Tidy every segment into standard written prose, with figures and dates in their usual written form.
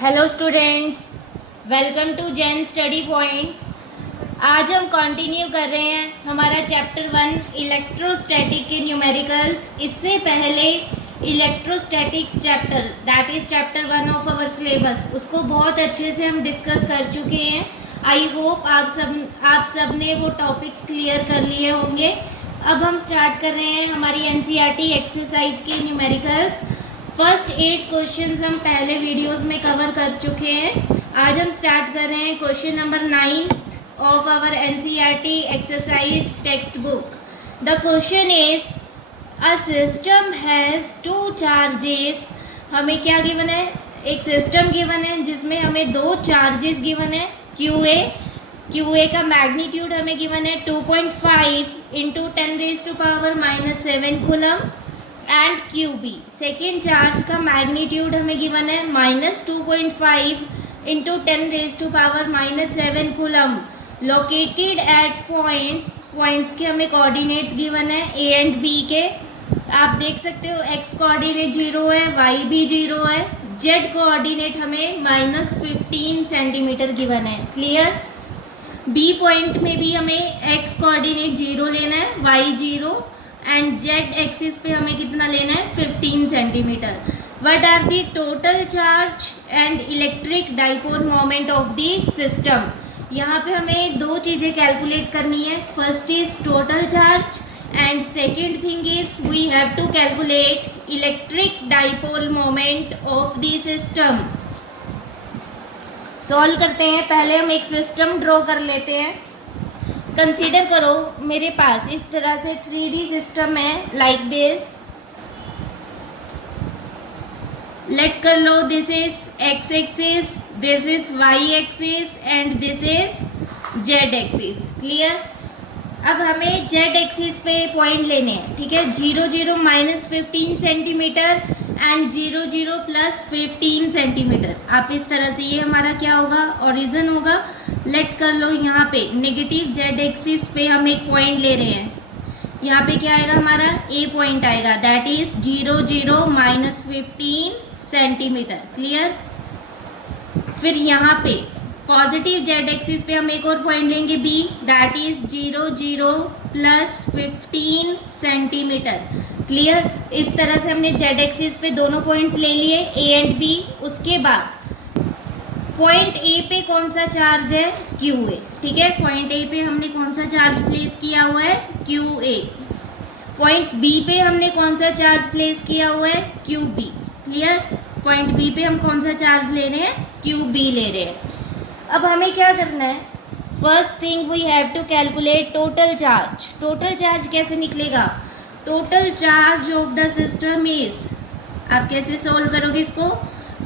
Hello students, welcome to Jain study point. आज हम continue कर रहे हैं हमारा चैप्टर 1 इलेक्ट्रोस्टैटिक के न्यूमेरिकल्स। इससे पहले electrostatics chapter that is chapter 1 of our syllabus, उसको बहुत अच्छे से हम डिस्कस कर चुके हैं। आई होप आप सब ने वो टॉपिक्स क्लियर कर लिए होंगे। अब हम स्टार्ट कर रहे हैं हमारी एनसीईआरटी एक्सरसाइज के न्यूमेरिकल्स। फर्स्ट 8 क्वेश्चंस हम पहले वीडियोस में कवर कर चुके हैं। आज हम स्टार्ट कर रहे हैं question number 9 of our NCERT exercise text book. The question is a system has 2 charges. हमें क्या गिवन है? एक सिस्टम गिवन है जिसमें हमें 2 चार्जेस गिवन है। क्यूए का मैग्नीट्यूड हमें गिवन है 2.5 into 10⁻⁻7 coulomb and QB। Second charge का मैग्नीट्यूड हमें गिवन है -2.5 into 10⁻⁻7 coulomb located at points के हमें कोऑर्डिनेट्स गिवन है A एंड B के। आप देख सकते हो x कोऑर्डिनेट 0 है, y भी 0 है, z कोऑर्डिनेट हमें -15 सेंटीमीटर गिवन है। क्लियर? B पॉइंट में भी हमें x कोऑर्डिनेट 0 लेना है, y 0 एंड जेड एक्सिस पे हमें कितना लेना है? 15 centimetre. What are the total charge and electric dipole moment of the system. यहाँ पे हमें 2 चीजें कैलकुलेट करनी है। First is total charge and second thing is we have to calculate electric dipole moment of the system. Solve करते हैं। पहले हम एक सिस्टम ड्रॉ कर लेते हैं। कंसीडर करो मेरे पास इस तरह से 3D सिस्टम है, लाइक दिस। लेट कर लो this is x axis, this is y axis and this is z axis. Clear? अब हमें z एक्सिस पे पॉइंट लेने हैं। ठीक है, 0 0 -15 सेंटीमीटर एंड 0 0 +15 सेंटीमीटर। आप इस तरह से, ये हमारा क्या होगा? ओरिजिन होगा। लेट कर लो यहाँ पे नेगेटिव z एक्सिस पे हम एक पॉइंट ले रहे हैं। यहाँ पे क्या आएगा? हमारा A पॉइंट आएगा, दैट इज 0 0 -15 सेंटीमीटर। क्लियर? फिर यहाँ पे पॉजिटिव z एक्सिस पे हम एक और पॉइंट लेंगे B, that is 0 0 +15 centimetre. Clear? इस तरह से हमने z एक्सिस पे दोनों पॉइंट्स ले लिए, A एंड B। उसके बाद पॉइंट A पे कौन सा चार्ज है? QA। ठीक है, पॉइंट A पे हमने कौन सा चार्ज प्लेस किया हुआ है? QA। पॉइंट B पे हमने कौन सा चार्ज प्लेस किया हुआ है? QB। क्लियर? पॉइंट B पे हम कौन सा चार्ज ले रहे हैं? QB ले रहे हैं। अब हमें क्या करना है? First thing we have to calculate total charge. Total charge कैसे निकलेगा? Total charge of the system is, आप कैसे सोल्व करोगे इसको?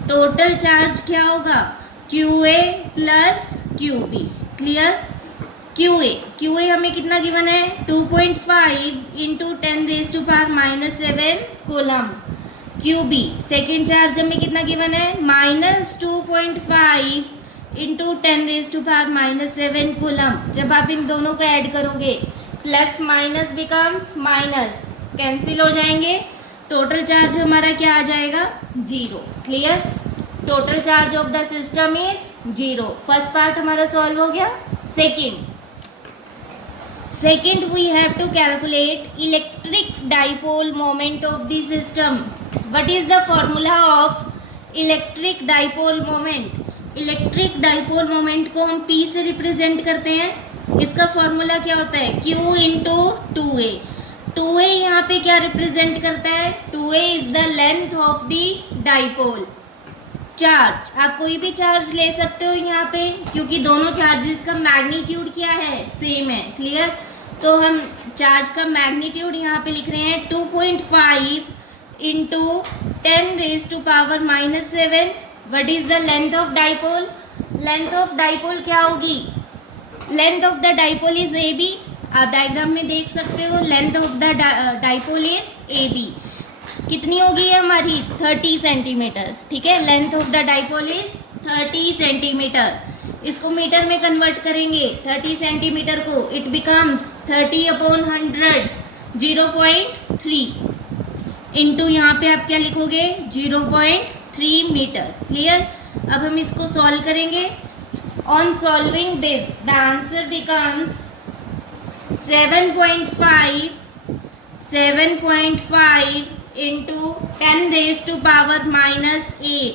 टोटल चार्ज क्या होगा? QA plus QB। Clear? QA हमें कितना गिवन है? 2.5 into 10⁻⁻7 coulomb. QB second charge हमें कितना गिवन है? -2.5 इंटू 10⁻⁻7 कूलम। जब आप इन दोनों को ऐड करोगे, plus minus becomes minus, cancel हो जाएंगे। टोटल चार्ज हमारा क्या आ जाएगा? 0। Clear? Total charge of the system is 0। First part हमारा सॉल्व हो गया। Second we have to calculate electric dipole moment of the system. What is the formula of electric dipole moment? Electric dipole moment को हम P से represent करते हैं। इसका formula क्या होता है? Q into 2A। 2A यहाँ पे क्या रिप्रेजेंट करता है? 2A is the length of the dipole. Charge, आप कोई भी चार्ज ले सकते हो यहाँ पे, क्योंकि दोनों चार्जेस का मैग्नीट्यूड क्या है? सेम है। क्लियर? तो हम चार्ज का मैग्नीट्यूड यहाँ पे लिख रहे हैं 2.5 into 10⁻⁻7। What is the length of dipole? Length of dipole क्या होगी? Length of the dipole is AB। आप डायग्राम में देख सकते हो, length of the dipole is AB। कितनी होगी हमारी? 30 सेंटीमीटर। ठीक है, length of the dipole is 30 centimetre. इसको मीटर में कन्वर्ट करेंगे 30 सेंटीमीटर को, इट बिकम्स 30/100, 0.3 इंटू यहाँ पे आप क्या लिखोगे? 0.3 3 मीटर। क्लियर। अब हम इसको सॉल्व करेंगे। On solving this the answer becomes 7.5 into 10 raised to power minus 8.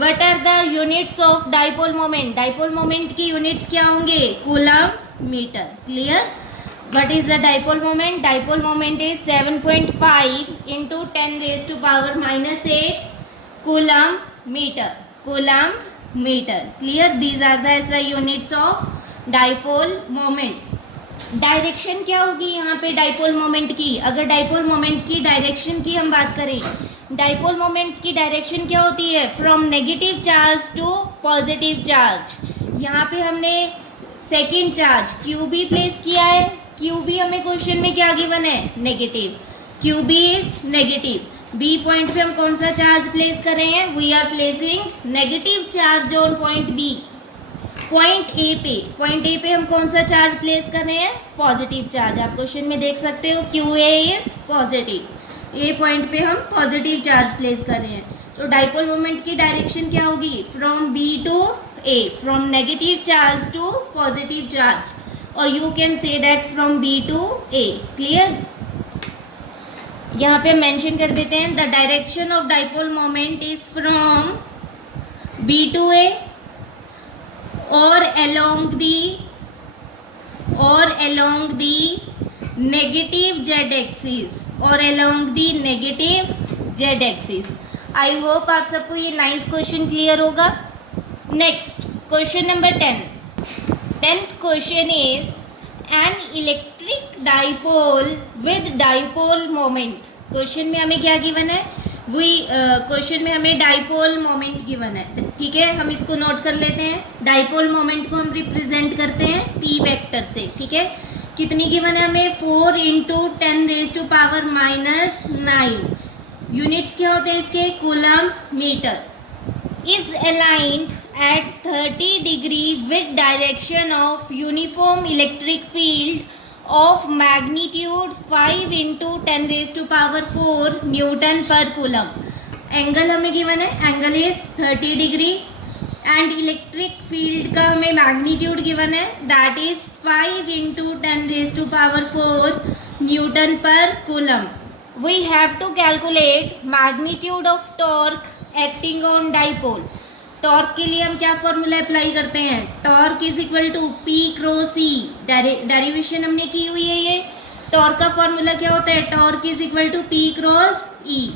What are the units of dipole moment? Dipole moment की units क्या होंगे? Coulomb metre. Clear. What is the dipole moment? Dipole moment is 7.5 into 10 raised to power minus 8 coulomb metre. Coulomb metre. Clear. These are the units of dipole moment. Direction क्या होगी यहाँ पे dipole moment की? अगर dipole moment की direction की हम बात करें, डाइपोल मोमेंट की डायरेक्शन क्या होती है? From negative charge to positive charge. यहाँ पे हमने second charge Q B place किया है। क्यू बी हमें क्वेश्चन में क्या गिवन है? Negative. Q B is negative. B point पे हम कौन सा चार्ज प्लेस कर रहे हैं? We are placing negative charge on point B. Point A पे हम कौन सा चार्ज प्लेस कर रहे हैं? Positive charge. आप क्वेश्चन में देख सकते हो Q A is positive. A point पे हम पॉजिटिव चार्ज प्लेस कर रहे हैं। तो डाइपोल मोमेंट की डायरेक्शन क्या होगी? From B to A, from negative charge to positive charge, और you can say that from B to A. Clear. यहाँ पे मेंशन कर देते हैं the direction of dipole moment is from B to A or along the negative z axis, or along the negative z axis. I hope आप सबको ये 9th question clear होगा। Next question number 10th question is an electric dipole with dipole moment. Question में हमें क्या given है? Question में हमें डाइपोल मोमेंट गिवन है। ठीक है, हम इसको नोट कर लेते हैं। डाइपोल मोमेंट को हम रिप्रेजेंट करते हैं पी वेक्टर से। ठीक है, कितनी गिवन है हमें? 4 into 10 raised to power minus 9। Units क्या होते हैं इसके? Coulomb metre. Is aligned at 30 degree with direction of uniform electric field of magnitude 5 into 10 raised to power 4 newton per coulomb. Angle हमें गिवन है, angle is 30 degree, and electric field का हमें magnitude given है, that is 5 into 10 raised to power 4 newton per coulomb. We have to calculate magnitude of torque acting on dipole. Torque के लिए हम क्या formula apply करते हैं? Torque is equal to P cross E. Derivation हमने की हुई है। ये टॉर्क का फॉर्मूला क्या होता है? Torque is equal to P cross E.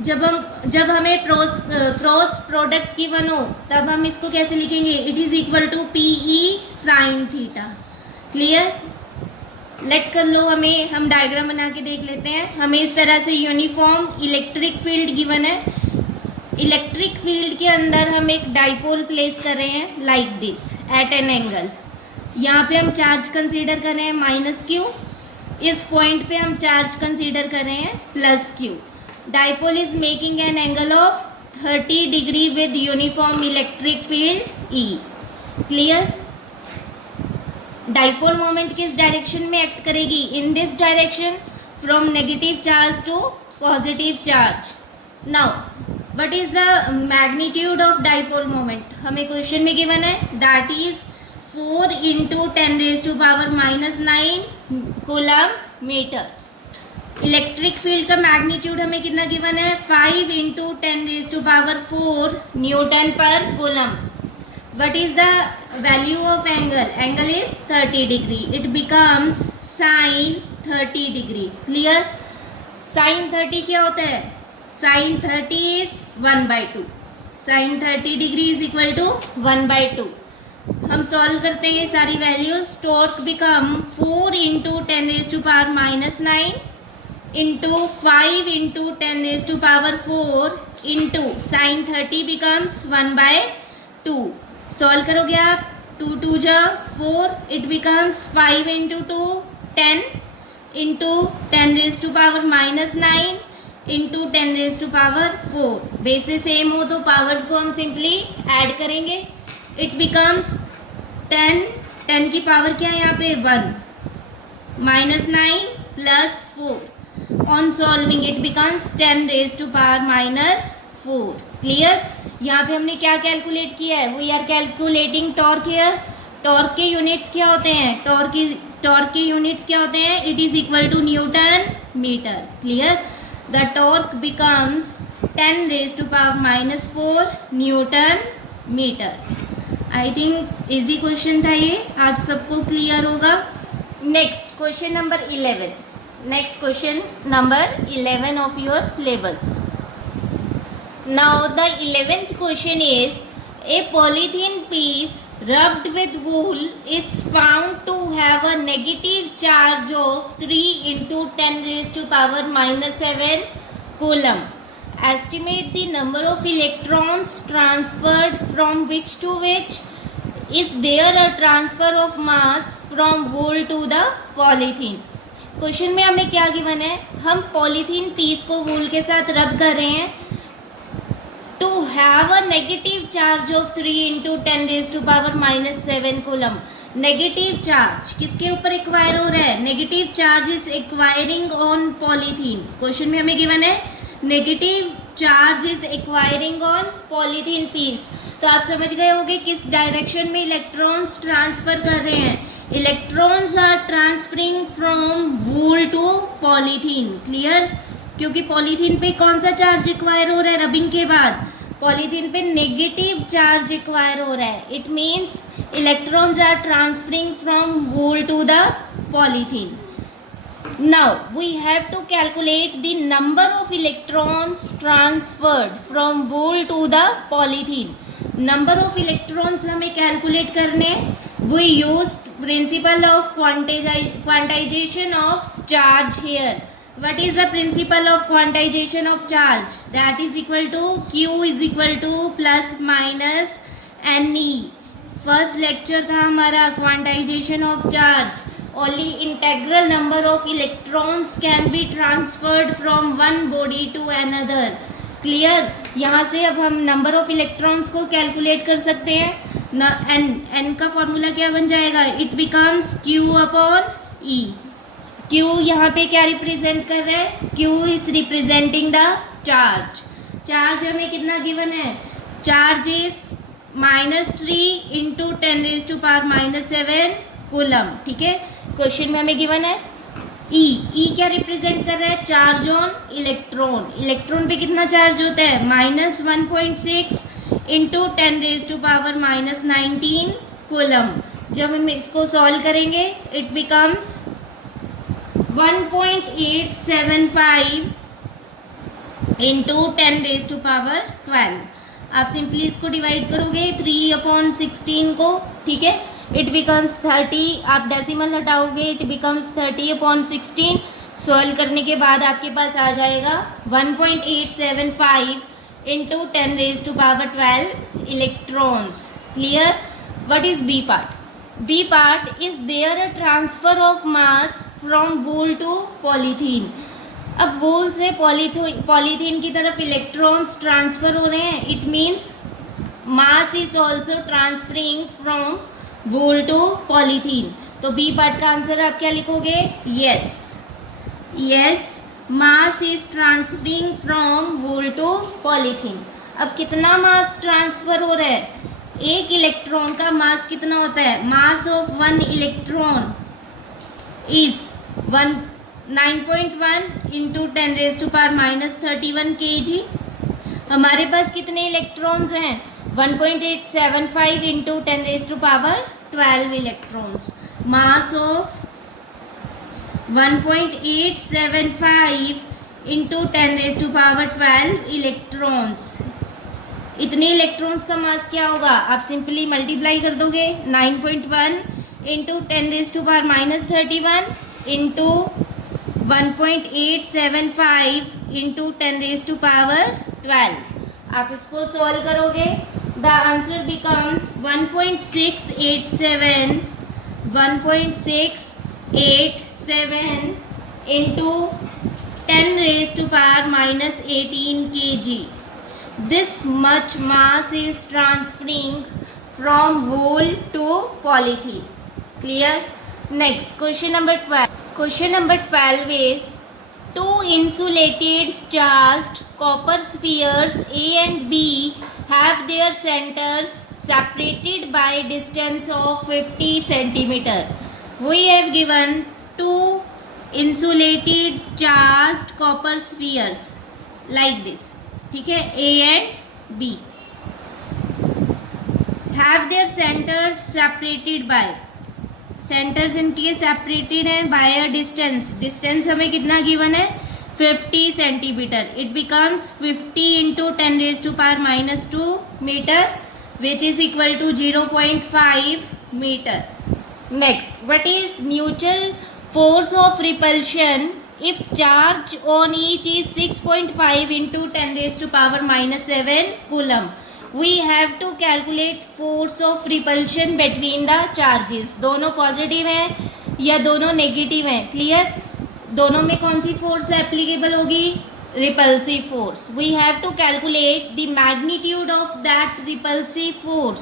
जब हमें क्रॉस प्रोडक्ट की वन हो तब हम इसको कैसे लिखेंगे? It is equal to P E sine theta. Clear. Let कर लो, हम डायग्राम बना के देख लेते हैं। हमें इस तरह से यूनिफॉर्म इलेक्ट्रिक फील्ड गिवन है। इलेक्ट्रिक फील्ड के अंदर हम एक डाइपोल प्लेस कर रहे हैं like this eight an angle. यहाँ पे हम चार्ज कंसीडर कर रहे हैं माइनस क्यू, इस पॉइंट पे हम चार्ज कंसीडर कर रहे हैं plus Q. Dipole is making an angle of 30 degree with uniform electric field E. Clear. Dipole moment किस डायरेक्शन में एक्ट करेगी? In this direction, from negative charge to positive charge. Now what is the magnitude of dipole moment? हमें question में given है, that is 4 into 10 raised to power minus 9 coulomb metre. Electric field का magnitude हमें कितना given है? 5 into 10 raised to power 4 newton per coulomb. what is the value of angle? Angle is 30 degree. It becomes sin 30 degree. Clear? sin 30 क्या होता है? sin 30 is 1/2। sin 30 degree is equal to 1/2। हम solve करते हैं ये सारी values. Torque become 4 into 10 raised to power minus 9 into 5 into 10 raised to power 4 into sin 30 becomes 1/2। Solve करोगे आप, 2 2 जा 4, it becomes 5 into 2 10 into 10 raised to power minus 9 into 10 raised to power 4। बेसे same हो तो पावर्स को हम simply add करेंगे। It becomes 10 की पावर क्या है यहाँ पे? 1 minus 9 plus 4। On solving it becomes 10 raised to power minus 4। Clear. यहाँ पे हमने क्या कैलकुलेट किया है, we are calculating torque here. Torque के यूनिट्स क्या होते हैं, टॉर्क के यूनिट्स क्या होते हैं, it is equal to newton metre. Clear. The torque becomes 10 raised to power -4 newton metre. I think easy question था ये, आज सबको क्लियर होगा। Next question number 11, next question number 11 of your syllabus. Now the 11th question is, a polythene piece rubbed with wool is found to have a negative charge of 3 into 10 raised to power -7 coulomb. Estimate the number of electrons transferred from which to which. Is there a transfer of mass from wool to the polythene? Question में हमें क्या given है, हम polythene piece को वूल के साथ रब कर रहे हैं to have a negative charge of 3 into 10 raised to power -7 coulomb. Negative charge किसके ऊपर एक्वायर हो रहा है, negative charge is acquiring on polythene. Question में हमें गिवन है negative charge is acquiring on polythene piece. तो आप समझ गए होंगे किस डायरेक्शन में इलेक्ट्रॉन्स ट्रांसफर कर रहे हैं, electrons are transferring from wool to polythene. Clear. क्योंकि पॉलीथीन पे कौन सा चार्ज एक्वायर हो रहा है, रबिंग के बाद पॉलीथीन पे नेगेटिव चार्ज एक्वायर हो रहा है। It means electrons are transferring from wool to the polythene. Now we have to calculate the number of electrons transferred from wool to the polythene. Number of electrons हमें calculate करने, we use principle of quantization of charge here. What is the principle of quantization of charge? That is equal to Q is equal to plus minus NE. First lecture था हमारा quantization of charge. Only integral number of electrons can be transferred from one body to another. Clear. यहाँ से अब हम number of electrons को calculate कर सकते हैं। एन का फॉर्मूला क्या बन जाएगा, it becomes Q upon E। Q यहाँ पे क्या रिप्रेजेंट कर रहा है, Q is representing the charge. Charge हमें कितना गिवन है, charge is -3 into 10 raised to power -7 coulomb. ठीक है। क्वेश्चन में हमें गिवन है E क्या रिप्रेजेंट कर रहा है, चार्ज ऑन इलेक्ट्रॉन। इलेक्ट्रॉन पे कितना चार्ज होता है, -1.6 into 10 raised to power -19 coulomb. जब हम इसको सॉल्व करेंगे it becomes 1.875 into 10 raised to power 12। आप सिंपली इसको डिवाइड करोगे 3/16 को। ठीक है। इट बिकम्स 30, आप डेसिमल हटाओगे इट बिकम्स 30/16। सॉल्व करने के बाद आपके पास आ जाएगा 1.875 into 10 raised to power 12 electrons. Clear. What is B part, B part is there a transfer of mass from wool to polythene. अब वूल से पॉलीथीन की तरफ इलेक्ट्रॉन्स ट्रांसफर हो रहे हैं, it means mass is also transferring from wool to polythene. तो B part का answer आप क्या लिखोगे, yes mass is transferring from wool to polythene. अब कितना मास ट्रांसफर हो रहा है, एक इलेक्ट्रॉन का मास कितना होता है, mass of one electron is 9.1 into 10 raised to power -31 kg। हमारे पास कितने इलेक्ट्रॉन्स हैं, 1.875 into 10 raised to power 12 electrons. Mass of 1.875 into 10 raised to power 12 electrons. इतने इलेक्ट्रॉन्स का मास क्या होगा, आप सिंपली मल्टीप्लाई कर दोगे 9.1 into 10 raised to power -31 into 1.875 into 10 raised to power 12। आप इसको सॉल्व करोगे the answer becomes 1.687 into 10 raised to power -18 kg। This much mass is transferring from wool to polythene. Clear? Next, question number 12. Question number 12 is, Two insulated charged copper spheres A and B have their centers separated by distance of 50 centimeter. We have given two insulated charged copper spheres like this. ठीक है, A and B have their centers separated by, centres इनके सेपरेटेड हैं by a distance हमें कितना given है 50 centimetre. It becomes 50 into 10 raise to power -2 metre which is equal to 0.5 metre. Next, what is mutual force of repulsion if charge on each is 6.5 into 10 raised to power -7 coulomb. We have to calculate force of repulsion between the charges. दोनों positive हैं या दोनों negative हैं. Clear? दोनों में कौन सी force applicable होगी? Repulsive force. We have to calculate the magnitude of that repulsive force.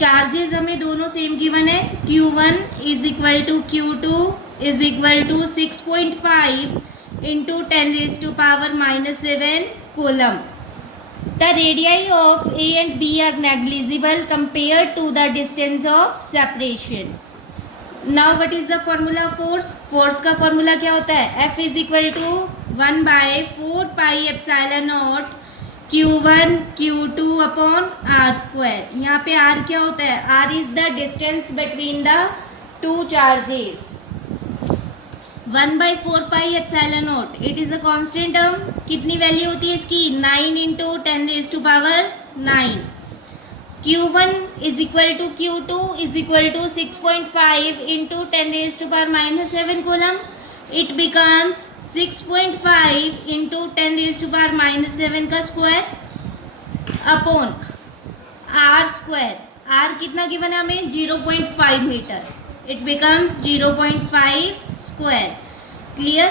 Charges हमें दोनों सेम गिवन है. Q1 is equal to Q2 is equal to 6.5 into 10 raised to power -7 coulomb. The radii of A and B are negligible compared to the distance of separation. Now what is the formula of force? Force का formula क्या होता है? F is equal to 1/4 pi epsilon naught Q1 Q2 upon R square. यहाँ पे R क्या होता है? R is the distance between the two charges. 1/4 pi epsilon naught. It is a constant term. कितनी वैल्यू होती है इसकी? 9 into 10 raised to power 9. Q1 is equal to Q2 is equal to 6.5 into 10 raised to power -7 coulomb. It becomes 6.5 into 10 raised to power -7 का square upon R square. R कितना given है हमें? 0.5 metre. It becomes 0.5 square. Clear?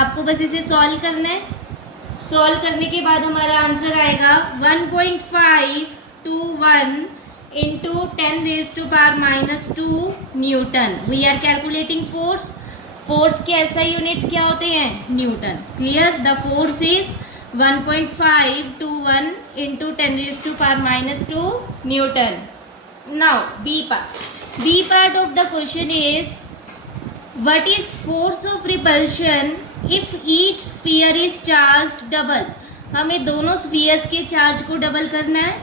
आपको बस इसे solve करना है. Solve करने के बाद हमारा आंसर आएगा 1.521 into 10 raise to power -2 newton. We are calculating force. Force के ऐसा यूनिट्स क्या होते हैं? Newton. Clear? The force is 1.521 into 10 raise to power -2 newton. Now B part. B part of the question is what is force of repulsion if each sphere is charged double. हमें दोनों spheres के charge को double करना है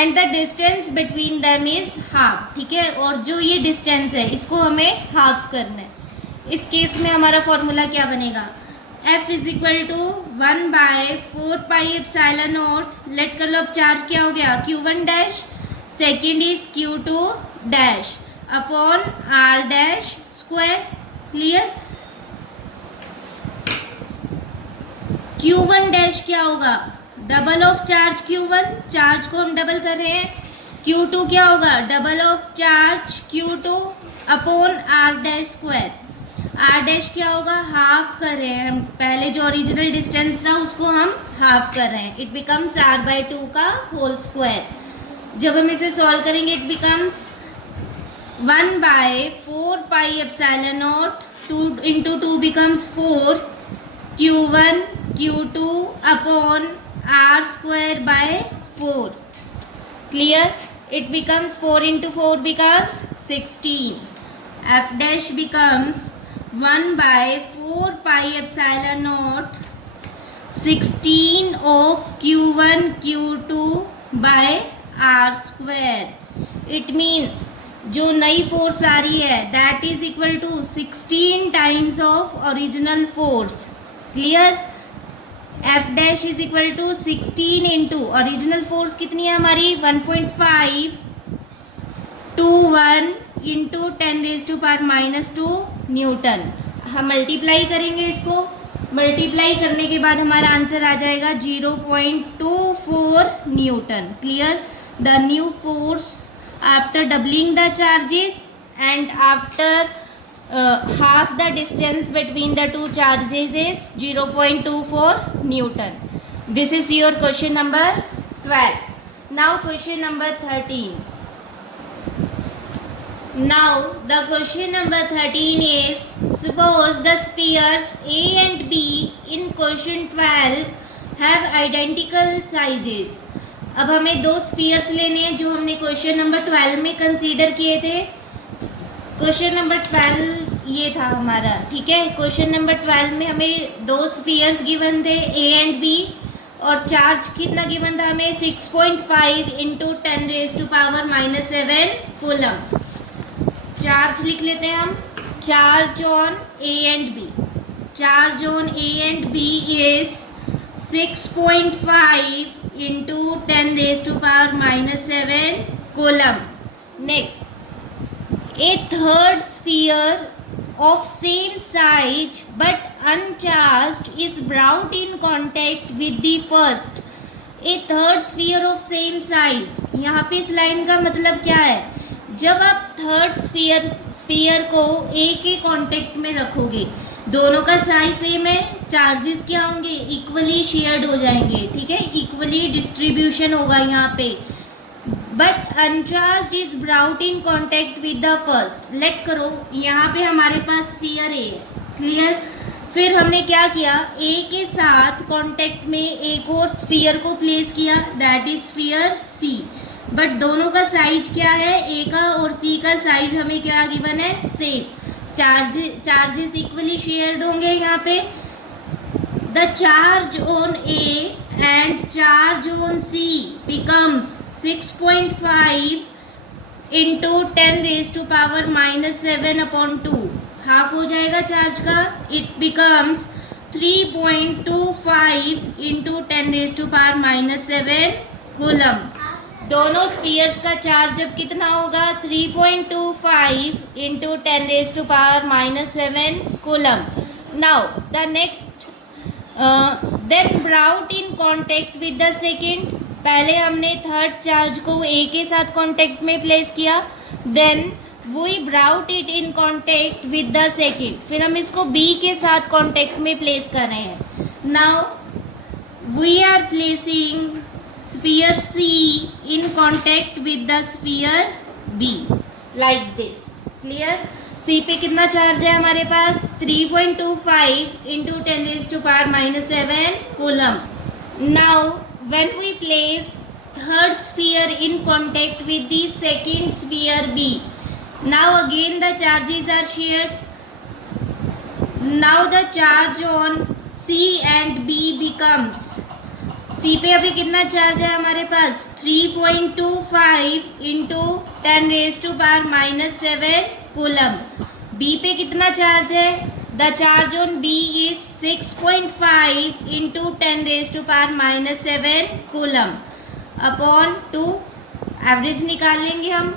and the distance between them is half. ठीक है, और जो ये डिस्टेंस है इसको हमें हाफ करना है. इस केस में हमारा फॉर्मूला क्या बनेगा? F is equal to 1/4 pi epsilon naught. Let कर लो अब चार्ज क्या हो गया? Q1 dash. Second is Q2 dash upon R dash square. Clear? Q1 dash क्या होगा? Double of charge Q1. Charge को हम डबल कर रहे हैं. Q2 क्या होगा? Double of charge Q2 upon R dash square. R dash क्या होगा? हाफ कर रहे हैं हम. पहले जो ओरिजिनल डिस्टेंस था उसको हम हाफ कर रहे हैं. इट बिकम्स R/2 का होल स्क्वायर. जब हम इसे सॉल्व करेंगे it becomes 1/4 pi epsilon naught. 2 into 2 becomes 4. Q1 Q2 upon R square by 4. Clear? It becomes 4 into 4 becomes 16. F dash becomes 1/4 pi epsilon naught 16 of Q1 Q2 by R square. It means जो नई force आ रही है that is equal to 16 times of original force. Clear? F dash is equal to 16 into original force कितनी है हमारी? 1.521 into 10 raise to power -2 न्यूटन. हम मल्टीप्लाई करेंगे इसको. मल्टीप्लाई करने के बाद हमारा आंसर आ जाएगा 0.24 Newton. Clear? The new force after doubling the charges and after half the distance between the two charges is 0.24 Newton. This is your question number 12. Now question number 13. Now the question number 13 is Suppose the spheres A and B in question 12 have identical sizes. अब हमें दो spheres लेने हैं जो हमने question number 12 में consider किए थे. क्वेश्चन नंबर 12 ये था हमारा, ठीक है. क्वेश्चन नंबर 12 में हमें दो स्फीयर्स गिवन थे A एंड B, और चार्ज कितना गिवन था हमें 6.5 इंटू 10⁻⁻7 कूलम. चार्ज लिख लेते हैं हम. Charge on A and B. Charge on A and B is 6.5 into 10⁻⁻7 coulomb. Next, a third sphere of same size but uncharged is brought in contact with the first. A third sphere of same size. यहाँ पे इस line का मतलब क्या है? जब आप third sphere को ए के कांटेक्ट में रखोगे, दोनों का साइज सेम है, चार्जेस क्या होंगे? इक्वली शेयर्ड हो जाएंगे, ठीक है, इक्वली डिस्ट्रीब्यूशन होगा यहाँ पे. But uncharge is brought in contact with the first. Let करो, यहाँ पे हमारे पास स्फीयर ए है, क्लियर. फिर हमने क्या किया? ए के साथ कांटेक्ट में एक और स्फीयर को प्लेस किया, that is sphere C. But दोनों का साइज क्या है? ए का और सी का साइज हमें क्या गिवन है? सेम. चार्जेस इक्वली शेयर्ड होंगे यहाँ पे. The charge on A and charge on C becomes 6.5 into 10⁻⁻7/2. Half हो जाएगा चार्ज का. It becomes 3.25 into 10⁻⁻7 coulomb. दोनों स्फीयर्स का चार्ज अब कितना होगा? 3.25 into 10⁻⁻7 coulomb. Now the next, then brought in contact with the second. पहले हमने थर्ड चार्ज को ए के साथ कॉन्टेक्ट में प्लेस किया, then we brought it in contact with the second. फिर हम इसको बी के साथ कॉन्टेक्ट में प्लेस कर रहे हैं. Now we are placing sphere C in contact with the sphere B like this. Clear? C पे कितना चार्ज है हमारे पास? 3.25 into 10⁻⁻7 coulomb. Now when we place third sphere in contact with the second sphere B, now again the charges are shared. Now the charge on C and B becomes, सी पे अभी कितना charge है हमारे पास? 3.25 into 10⁻⁻7 coulomb. B पे कितना charge है? The charge on B is 6.5 into 10⁻⁻7 coulomb upon 2. Average निकालेंगे हम.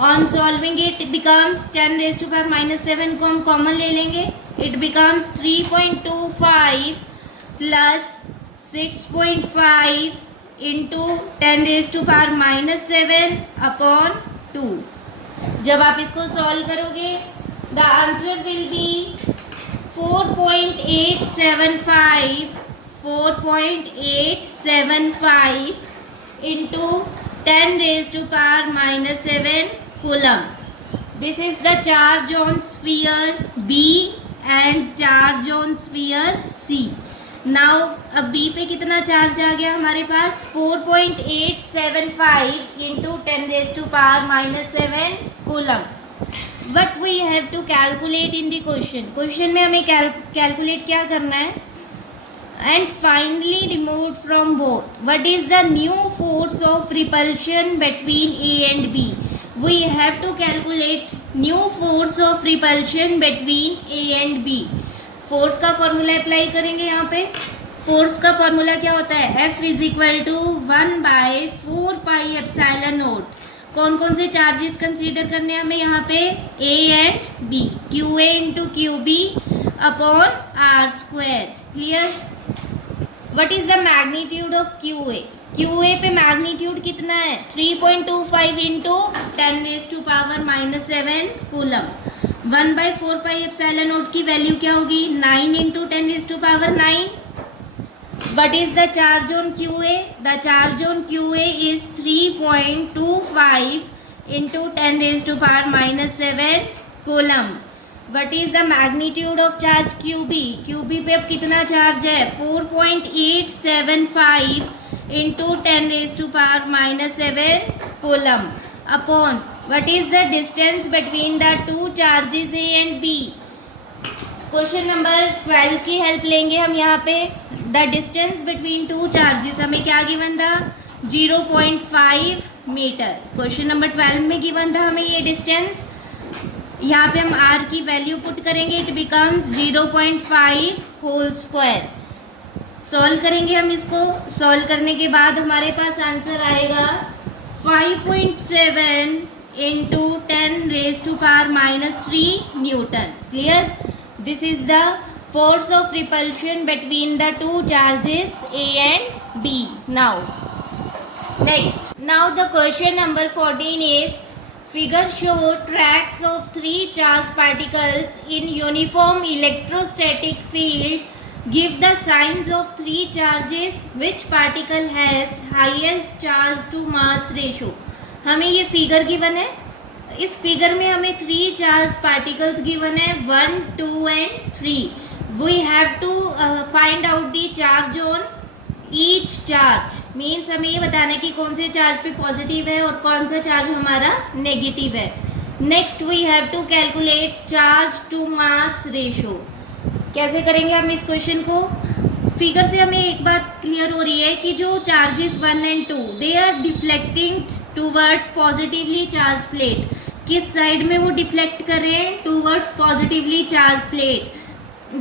ऑन सॉल्विंग इट बिकम्स 10⁻⁻7 को हम कॉमन ले लेंगे. It becomes 3.25 plus 6.5 into 10⁻⁻7 upon 2. जब आप इसको सॉल्व करोगे, the answer will be 4.875 into 10⁻⁻7 coulomb. This is the charge on sphere B and charge on sphere C. Now अब बी पे कितना चार्ज आ गया हमारे पास? 4.875 into 10⁻⁻7 coulomb. But we have to calculate in the question. Question में हमें calculate क्या करना है? And finally remove from both. What is the new force of repulsion between A and B? We have to calculate new force of repulsion between A and B. Force का formula apply करेंगे यहाँ पे. Force का formula क्या होता है? F is equal to 1/4πε0. कौन कौन से चार्जेस कंसीडर करने हैं हमें यहाँ पे? A and B. QA into QB upon R². Clear? What is the magnitude of QA? QA पे मैग्नीट्यूड कितना है? 3.25 इंटू 10⁻⁻7 कूलम. 1/4πε0 की वैल्यू क्या होगी? 9 into 10⁻9. What is the charge on QA? The charge on QA is 3.25 into 10⁻⁻7 coulomb. What is the magnitude of charge QB? QB पे अब कितना charge है? 4.875 into 10⁻⁻7 coulomb upon what is the distance between the two charges A and B? Question number 12 की help लेंगे हम यहाँ पे। The distance between two charges हमें क्या गिवन था? 0.5 मीटर। क्वेश्चन नंबर 12 में गिवन था हमें ये डिस्टेंस। यहाँ पे हम r की वैल्यू पुट करेंगे, it becomes 0.5 whole square. Solve करेंगे हम इसको। सॉल्व करने के बाद हमारे पास आंसर आएगा 5.7 into 10⁻⁻³ Newton. Clear? This is the force of repulsion between the two charges A and B. Now the question number 14 is figure show tracks of three charged particles in uniform electrostatic field. Give the signs of three charges. Which particle has highest charge to mass ratio? हमें ये figure given है। इस figure में हमें 3 charge particles given है, 1, 2 and 3। We have to find out the charge on each charge. Means हमें ये बताना है कि कौन से चार्ज पे पॉजिटिव है और कौन सा चार्ज हमारा नेगेटिव है। Next we have to calculate charge to mass ratio. कैसे करेंगे हम इस क्वेश्चन को? फिगर से हमें एक बात क्लियर हो रही है कि जो charges 1 and 2 they are deflecting towards positively charge plate. किस साइड में वो डिफ्लेक्ट कर रहे हैं? Towards positively charge plate.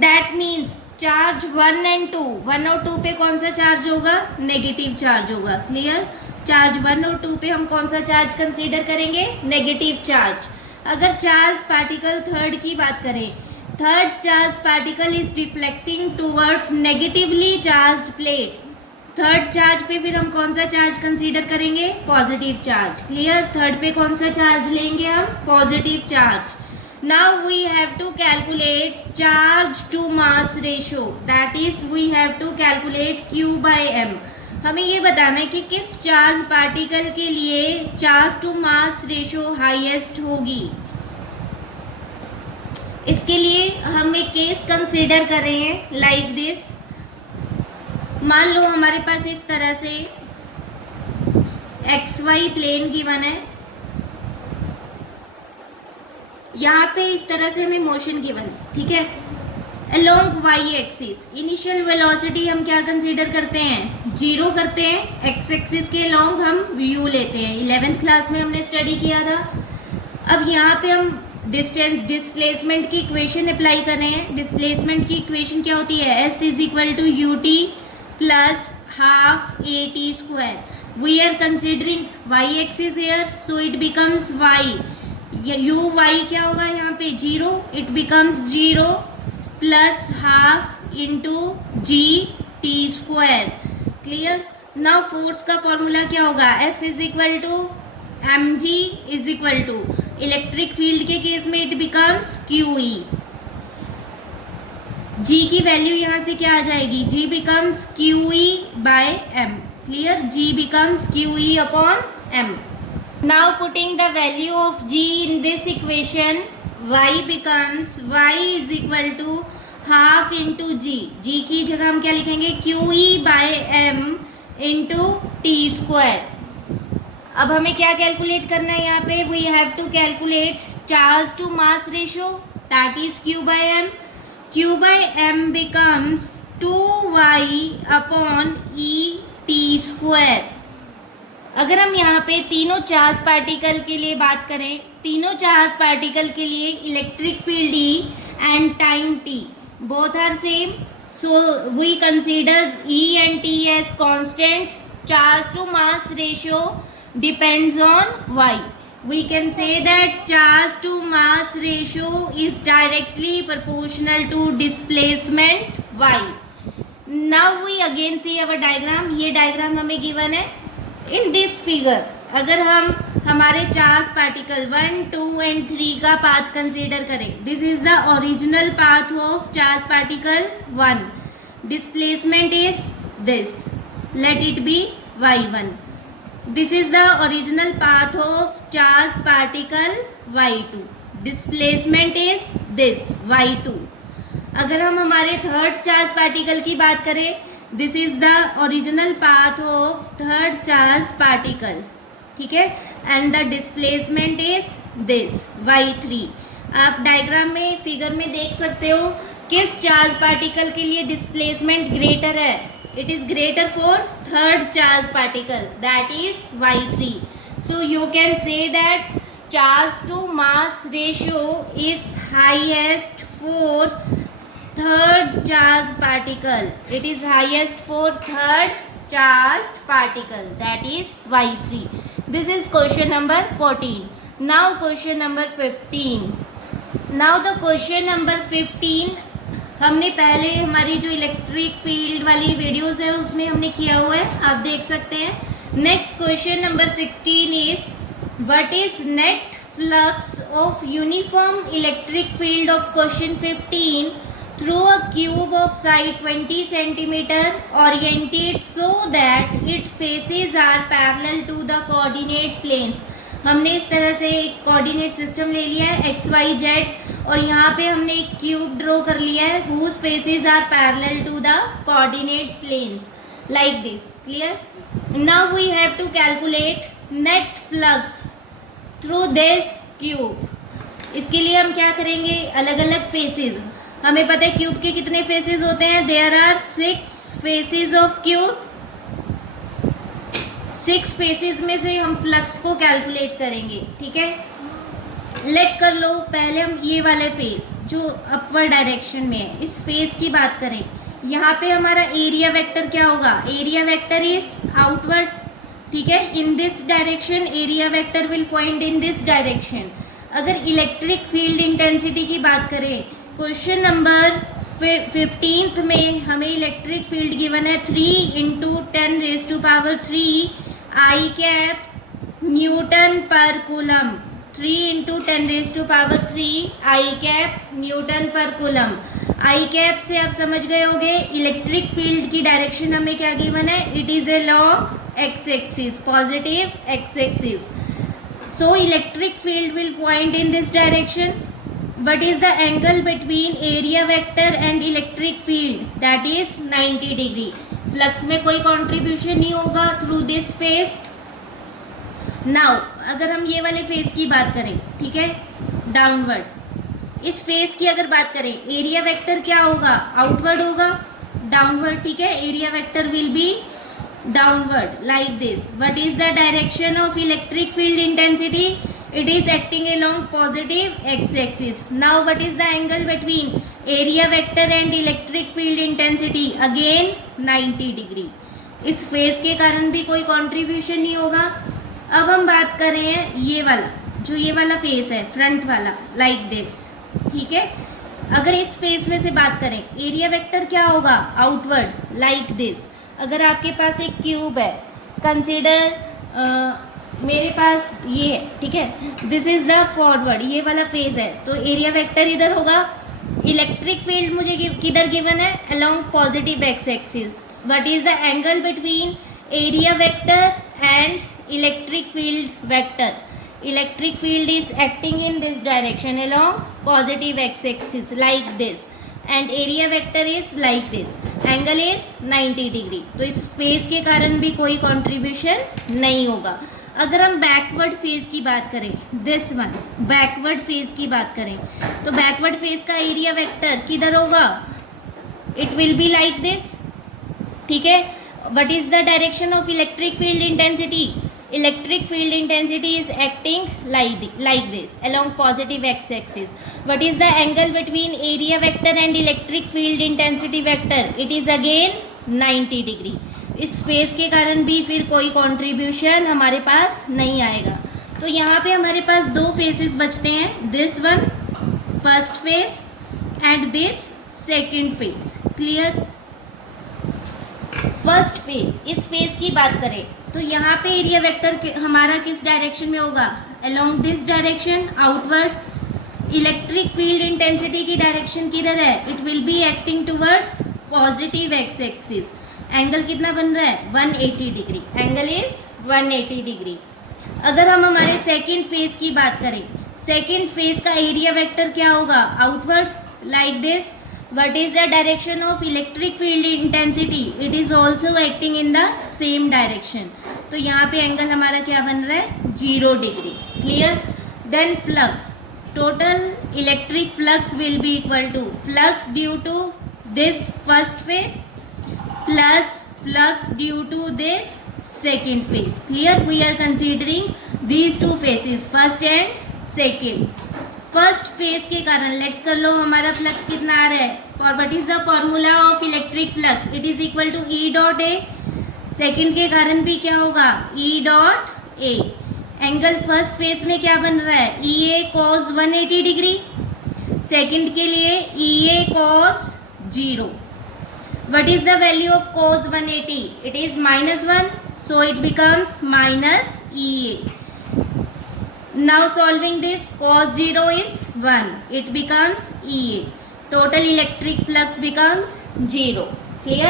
That means charge 1 and 2, 1 और 2 पे कौन सा चार्ज होगा? नेगेटिव चार्ज होगा। क्लियर? चार्ज 1 और 2 पे हम कौन सा चार्ज कंसीडर करेंगे? Negative charge. अगर चार्ज पार्टिकल थर्ड की बात करें, third charge particle is deflecting towards negatively charge plate. Third charge पे फिर हम कौन सा चार्ज कंसीडर करेंगे? Positive charge. क्लियर? थर्ड पे कौन सा चार्ज लेंगे हम? Positive charge. Now we have to calculate charge to mass ratio. That is we have to calculate Q/m। हमें ये बताना है कि किस चार्ज पार्टिकल के लिए charge to mass ratio highest होगी। इसके लिए हम एक केस कंसीडर कर रहे हैं लाइक दिस। मान लो हमारे पास इस तरह से XY प्लेन गिवन है, यहाँ पे इस तरह से हमें मोशन गिवन है, ठीक है। Along Y axis initial velocity हम क्या कंसीडर करते हैं? 0 करते हैं। X एक्सिस के अलोंग हम u लेते हैं। 11th क्लास में हमने स्टडी किया था। अब यहाँ पे हम डिस्टेंस डिस्प्लेसमेंट की इक्वेशन अप्लाई कर रहे हैं। डिस्प्लेसमेंट की इक्वेशन क्या होती है? S is equal to ut plus half at²। We are considering y axis here, so it becomes y. y क्या होगा यहाँ पे? 0। It becomes 0 plus half into g_t²। Clear? Now force का फॉर्मूला क्या होगा? F is equal to mg is equal to electric field के case में it becomes QE। G की वैल्यू यहाँ से क्या आ जाएगी? G becomes QE/m। Clear? G becomes QE upon m। Now putting the value of G in this equation, Y becomes Y is equal to half into G। G की जगह हम क्या लिखेंगे? QE/m into t²। अब हमें क्या calculate करना है यहाँ पे? We have to calculate charge to mass ratio, that is Q/m। Q/m becomes 2y upon et²। अगर हम यहाँ पे तीनों चार्ज पार्टिकल के लिए बात करें, तीनों चार्ज पार्टिकल के लिए electric field E and time T both are same, so we consider E and T as constants. Charge to mass ratio depends on Y। We can say that charge to mass ratio is directly proportional to displacement y। Now we again see our diagram। ये diagram हमें given है। In this figure अगर हम हमारे charge particle 1, 2 and 3 का path consider करें, this is the original path of charge particle 1। Displacement is this, let it be y1। This is the original path of charged particle y2। Displacement is this y2। अगर हम हमारे third charge particle की बात करें, this is the original path of third charge particle, ठीक है, and the displacement is this y3। आप diagram में फिगर में देख सकते हो किस चार्ज पार्टिकल के लिए डिस्प्लेसमेंट ग्रेटर है। It is greater for third charge particle, that is y3। So you can say that charge to mass ratio is highest for third charge particle. It is highest for third charged particle, that is y3. This is question number 14. Now question number 15. Now the question number 15 हमने पहले हमारी जो electric field वाली videos है उसमें हमने किया हुआ है, आप देख सकते हैं। Next question number 16 is what is net flux of uniform electric field of question 15 through a cube of side 20 centimeter oriented so that its faces are parallel to the coordinate planes। हमने इस तरह से एक coordinate system ले लिया है x y z और यहाँ पे हमने एक क्यूब ड्रॉ कर लिया है whose faces are parallel to the coordinate planes like this। clear? Now we have to calculate net flux through this cube। इसके लिए हम क्या करेंगे, अलग अलग फेसेस, हमें पता है क्यूब के कितने फेसेस होते हैं, there are 6 faces of cube. 6 faces में से हम फ्लक्स को कैलकुलेट करेंगे, ठीक है। लेट कर लो पहले हम ये वाले फेस जो अपवर्ड डायरेक्शन में है, इस फेस की बात करें। यहाँ पे हमारा एरिया वेक्टर क्या होगा, एरिया वेक्टर इज आउटवर्ड, ठीक है। इन this direction area vector will point in this direction. अगर इलेक्ट्रिक फील्ड इंटेंसिटी की बात करें, क्वेश्चन नंबर 15 में हमें इलेक्ट्रिक फील्ड गिवन है 3 × 10⁻³ आई कैप न्यूटन पर कूलम। 3 × 10⁻³ आई कैप न्यूटन पर कूलम। आई कैप से आप समझ गए होंगे इलेक्ट्रिक फील्ड की डायरेक्शन हमें क्या गिवन है, it is along x axis, positive x axis. So electric field will point in this direction. What is the angle between area vector and electric field? That is 90 degree। Flux में कोई contribution नहीं होगा through this face. Now अगर हम ये वाले face की बात करें, ठीक है, डाउनवर्ड, इस फेस की अगर बात करें, एरिया वेक्टर क्या होगा, आउटवर्ड होगा, डाउनवर्ड, ठीक है। Area vector will be downward like this. What is the direction of electric field intensity, it is acting along positive x axis। now what is the angle between area vector and electric field intensity, again 90 degree। इस face के कारण भी कोई contribution नहीं होगा। अब हम बात कर रहे हैं ये वाला, जो ये वाला फेस है फ्रंट वाला, लाइक दिस, ठीक है। अगर इस फेस में से बात करें, एरिया वेक्टर क्या होगा, आउटवर्ड लाइक दिस। अगर आपके पास एक क्यूब है, कंसीडर मेरे पास ये है, ठीक है, दिस इज द फॉरवर्ड, ये वाला फेज है, तो एरिया वेक्टर इधर होगा। इलेक्ट्रिक फील्ड मुझे किधर गिवन है, along positive x axis. What is the angle between area vector and electric field vector, electric field is acting in this direction along positive x axis like this and area vector is like this, angle is 90 degree. तो इस phase के कारण भी कोई contribution नहीं होगा। अगर हम बैकवर्ड फेज की बात करें, दिस वन बैकवर्ड फेज की बात करें, तो बैकवर्ड फेज का एरिया वेक्टर किधर होगा, it will be like this, ठीक है। What is the direction of electric field intensity, electric field intensity is acting like this along positive x axis। what is the angle between area vector and electric field intensity vector, it is again 90 degree। इस face के कारण भी फिर कोई contribution हमारे पास नहीं आएगा। तो यहाँ पे हमारे पास 2 फेसेस बचते हैं, this one first face and this second face. Clear? First face, इस फेस की बात करें तो यहाँ पे एरिया वेक्टर हमारा किस डायरेक्शन में होगा, along this direction, outward. Electric field intensity की डायरेक्शन किधर है, it will be acting towards positive x axis. Angle कितना बन रहा है, 180 डिग्री, एंगल इज 180 डिग्री। अगर हम हमारे सेकंड फेज की बात करें, सेकेंड फेज का एरिया वेक्टर क्या होगा, outward, like this. What is the direction of electric field intensity? It is also acting in the same direction. तो यहाँ पे एंगल हमारा क्या बन रहा है, 0 degree. Clear. Then flux, total electric flux will be equal to flux due to this first face plus flux due to this second face. Clear. We are considering these two faces, first and second. First face के कारण late कर लो हमारा flux कितना आ रहा है. For what is the formula of electric flux, it is equal to E dot A. Second के कारण भी क्या होगा, E dot A. Angle first phase में क्या बन रहा है, E A cos 180 degree. Second के लिए E A cos 0. What is the value of cos 180, it is -1, so it becomes minus E A. Now solving this, cos 0 is 1. It becomes EA. Total electric flux becomes 0. Clear?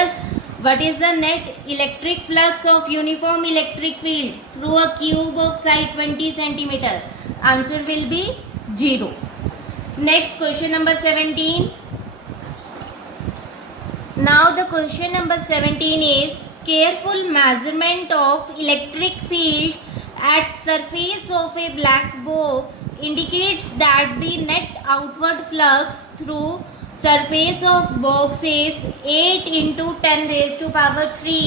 What is the net electric flux of uniform electric field through a cube of side 20 centimeter? Answer will be 0. Next question number 17. Now the question number 17 is careful measurement of electric field at surface of a black box indicates that the net outward flux through surface of box is 8 into 10 raised to power 3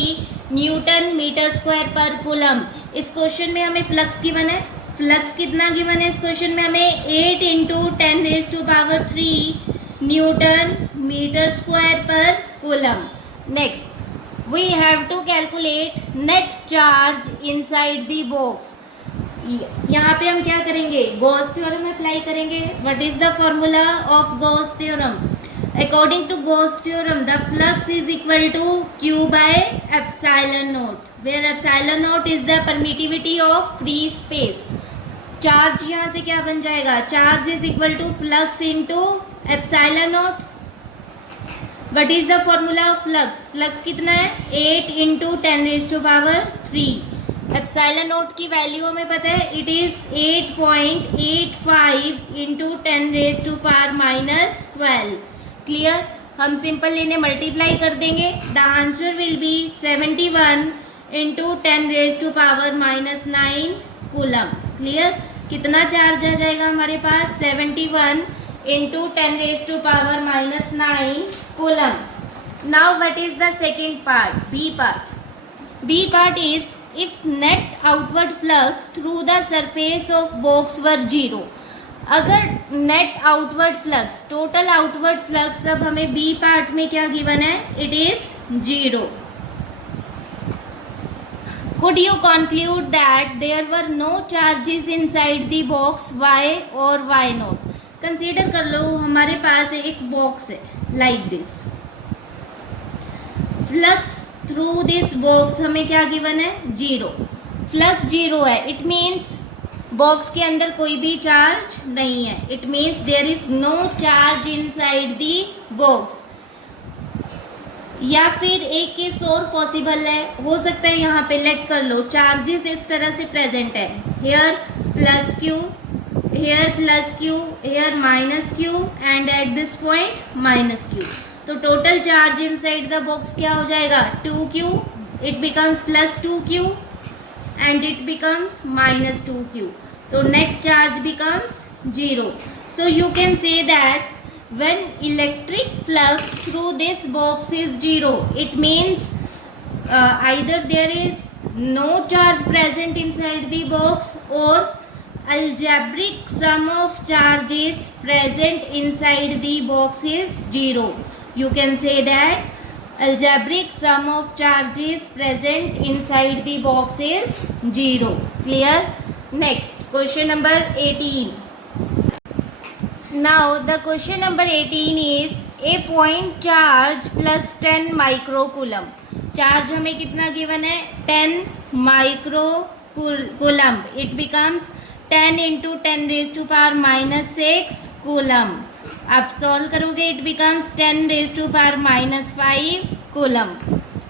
newton metre square पर coulomb. इस question में हमें flux given है. Flux कितना given है इस question में हमें, 8 into 10 raised to power 3 newton metre square पर coulomb. Next, we have to calculate net charge inside the box. यहाँ पे हम क्या करेंगे, गॉस थ्योरम अप्लाई करेंगे. What is the formula of Gauss theorem? According to Gauss theorem the flux is equal to Q by epsilon naught, where epsilon naught is the permittivity of free space. Charge यहाँ से क्या बन जाएगा, charge is equal to flux into epsilon naught. What is the formula of flux? Flux कितना है, 8 into 10 raised to power 3. Epsilon naught की value हमें पता है, it is 8.85 into 10 raised to power -12. Clear. हम सिंपल इन्हें मल्टीप्लाई कर देंगे. The answer will B 71 into 10 raised to power -9 coulomb. Clear. कितना चार्ज आ जाएगा हमारे पास, 71 into 10 raised to power -9 coulomb. Now what is the second part, B part? B part is if net outward flux through the surface of box were 0. अगर net outward flux, total outward flux अब हमें B part में क्या given है, it is 0. Could you conclude that there were no charges inside the box, why or why not? Consider कर लो हमारे पास एक box है like this. Flux through this box हमें क्या गिवन है, 0. फ्लक्स 0 है, इट मीन्स बॉक्स के अंदर कोई भी चार्ज नहीं है. It means there is no charge inside the box. या फिर एक केस और पॉसिबल है, हो सकता है यहाँ पे लेट कर लो चार्जेस इस तरह से प्रेजेंट है, here plus Q, here plus q, here minus q and at this point minus q. तो total charge inside the box क्या हो जाएगा, 2q. it becomes plus 2q and it becomes minus 2q. तो net charge becomes 0. So you can say that when electric flux through this box is 0, it means either there is no charge present inside the box or algebraic sum of charges present inside the box is 0. You can say that algebraic sum of charges present inside the box is 0. Clear? Next, question number 18. Now the question number 18 is a point charge plus 10 microcoulomb. Charge हमें कितना given है, 10 microcoulomb. It becomes 10 into 10 raised to power -6 coulomb. आप solve करोगे, it becomes 10 raised to power -5 coulomb.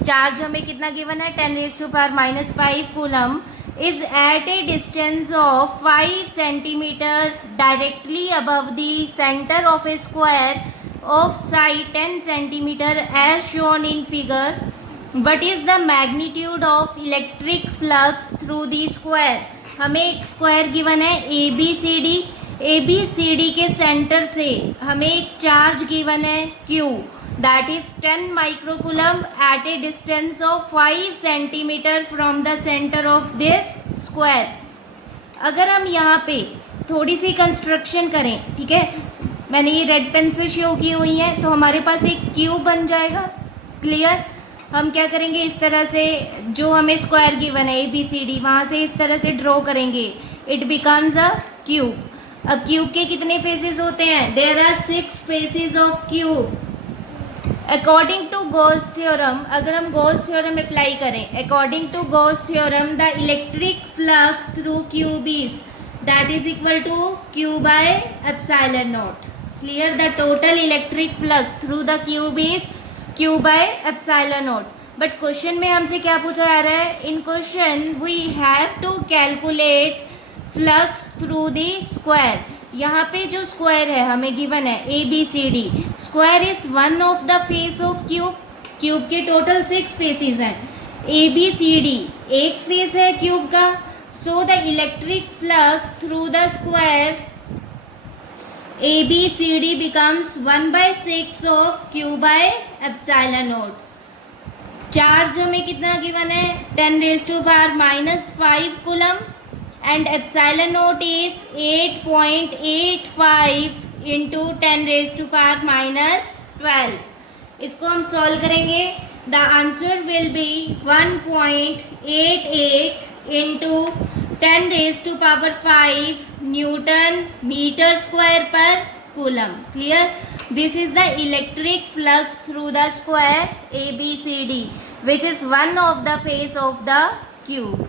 Charge हमें कितना given है, 10 raised to power -5 coulomb. is at a distance of 5 centimeter directly above the center of a square of side 10 centimeter as shown in figure. What is the magnitude of electric flux through the square? हमें एक square given है ABCD के centre से हमें एक charge given है Q, that is 10 microcoulomb at a distance of 5 centimeter from the center of this square. अगर हम यहाँ पे थोड़ी सी कंस्ट्रक्शन करें, ठीक है, मैंने ये रेड पेन से शो की हुई है, तो हमारे पास एक क्यूब बन जाएगा. क्लियर? हम क्या करेंगे, इस तरह से जो हमें स्क्वायर गिवन है ABCD, वहाँ से इस तरह से ड्रॉ करेंगे. It becomes a cube. अब क्यूब के कितने फेसेस होते हैं? There are 6 faces of cube. According to Gauss theorem, अगर हम गॉस थ्योरम अप्लाई करें, according to Gauss theorem the electric flux through cube is that is equal to Q by epsilon naught. Clear? The total electric flux through the cube is Q by epsilon naught. But question में हमसे क्या पूछा जा रहा है? In question we have to calculate flux through the square. यहाँ पे जो स्क्वायर है हमें गिवन है ABCD. Square is one of the face of cube. Cube के टोटल 6 फेसेस हैं. ABCD एक फेस है क्यूब का. So the electric flux through the square ABCD becomes 1/6 of Q by epsilon naught. Charge हमें कितना given है? 10⁻⁻5 coulomb and epsilon naught is 8.85 into 10⁻⁻12. इसको हम सॉल्व करेंगे. The answer will be 1.88 into 10⁻5 newton metre square पर coulomb. Clear? This is the electric flux through the square ABCD which is one of the face of the cube.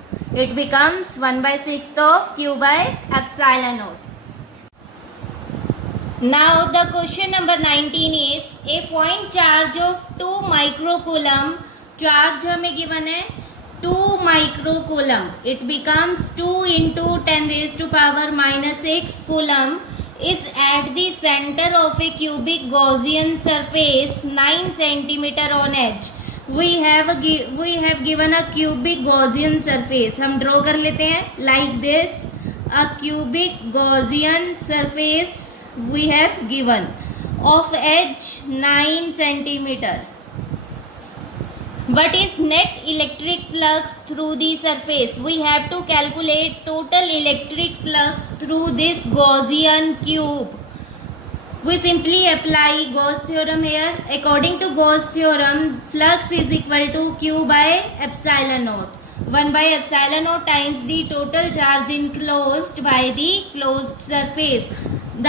It becomes 1/6 of Q by epsilon naught. Now the question number 19 is a point charge of 2 microcoulomb. Charge हमें given है 2 microcoulomb. It becomes 2 into 10⁻⁻6 coulomb is at the center of a cubic Gaussian surface 9 centimeter on edge. We have given a cubic Gaussian surface. हम draw कर लेते हैं like this. A cubic Gaussian surface we have given of edge 9 centimeter. What is net electric flux through the surface? We have to calculate total electric flux through this Gaussian cube. We simply apply Gauss theorem here. According to Gauss theorem, flux is equal to Q by epsilon naught. 1/epsilon naught times the total charge enclosed by the closed surface.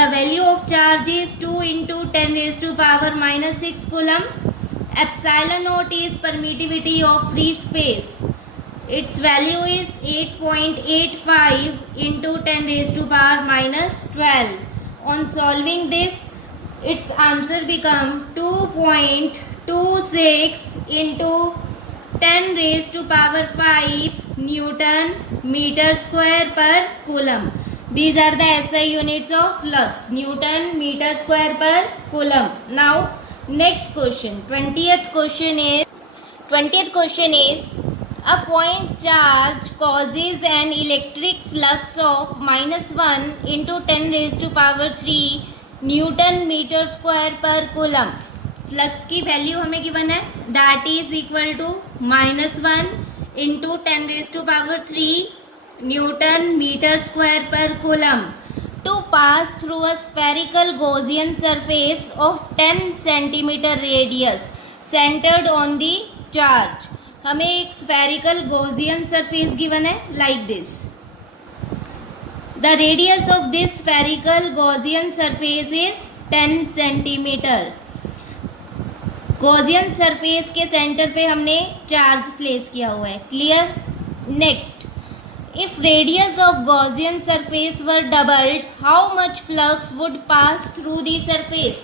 The value of charge is 2 into 10⁻⁻6 coulomb. Epsilon naught is permittivity of free space. Its value is 8.85 into 10⁻⁻12. On solving this, its answer become 2.26 into 10⁻5 Newton meter square per coulomb. These are the SI units of flux. Newton meter square per coulomb. Now next question. 20th question is a point charge causes an electric flux of -1 into 10⁻³ Newton meter square per coulomb. Flux की value हमें given है that is equal to -1 into 10⁻³ Newton meter square per coulomb to pass through a spherical Gaussian surface of 10 centimeter radius centered on the charge. हमें एक spherical Gaussian surface given है like this. The radius of this spherical Gaussian surface is 10 centimeter. Gaussian surface के centre पे हमने charge place किया हुआ है. Clear? Next, if radius of Gaussian surface were doubled, how much flux would pass through the surface?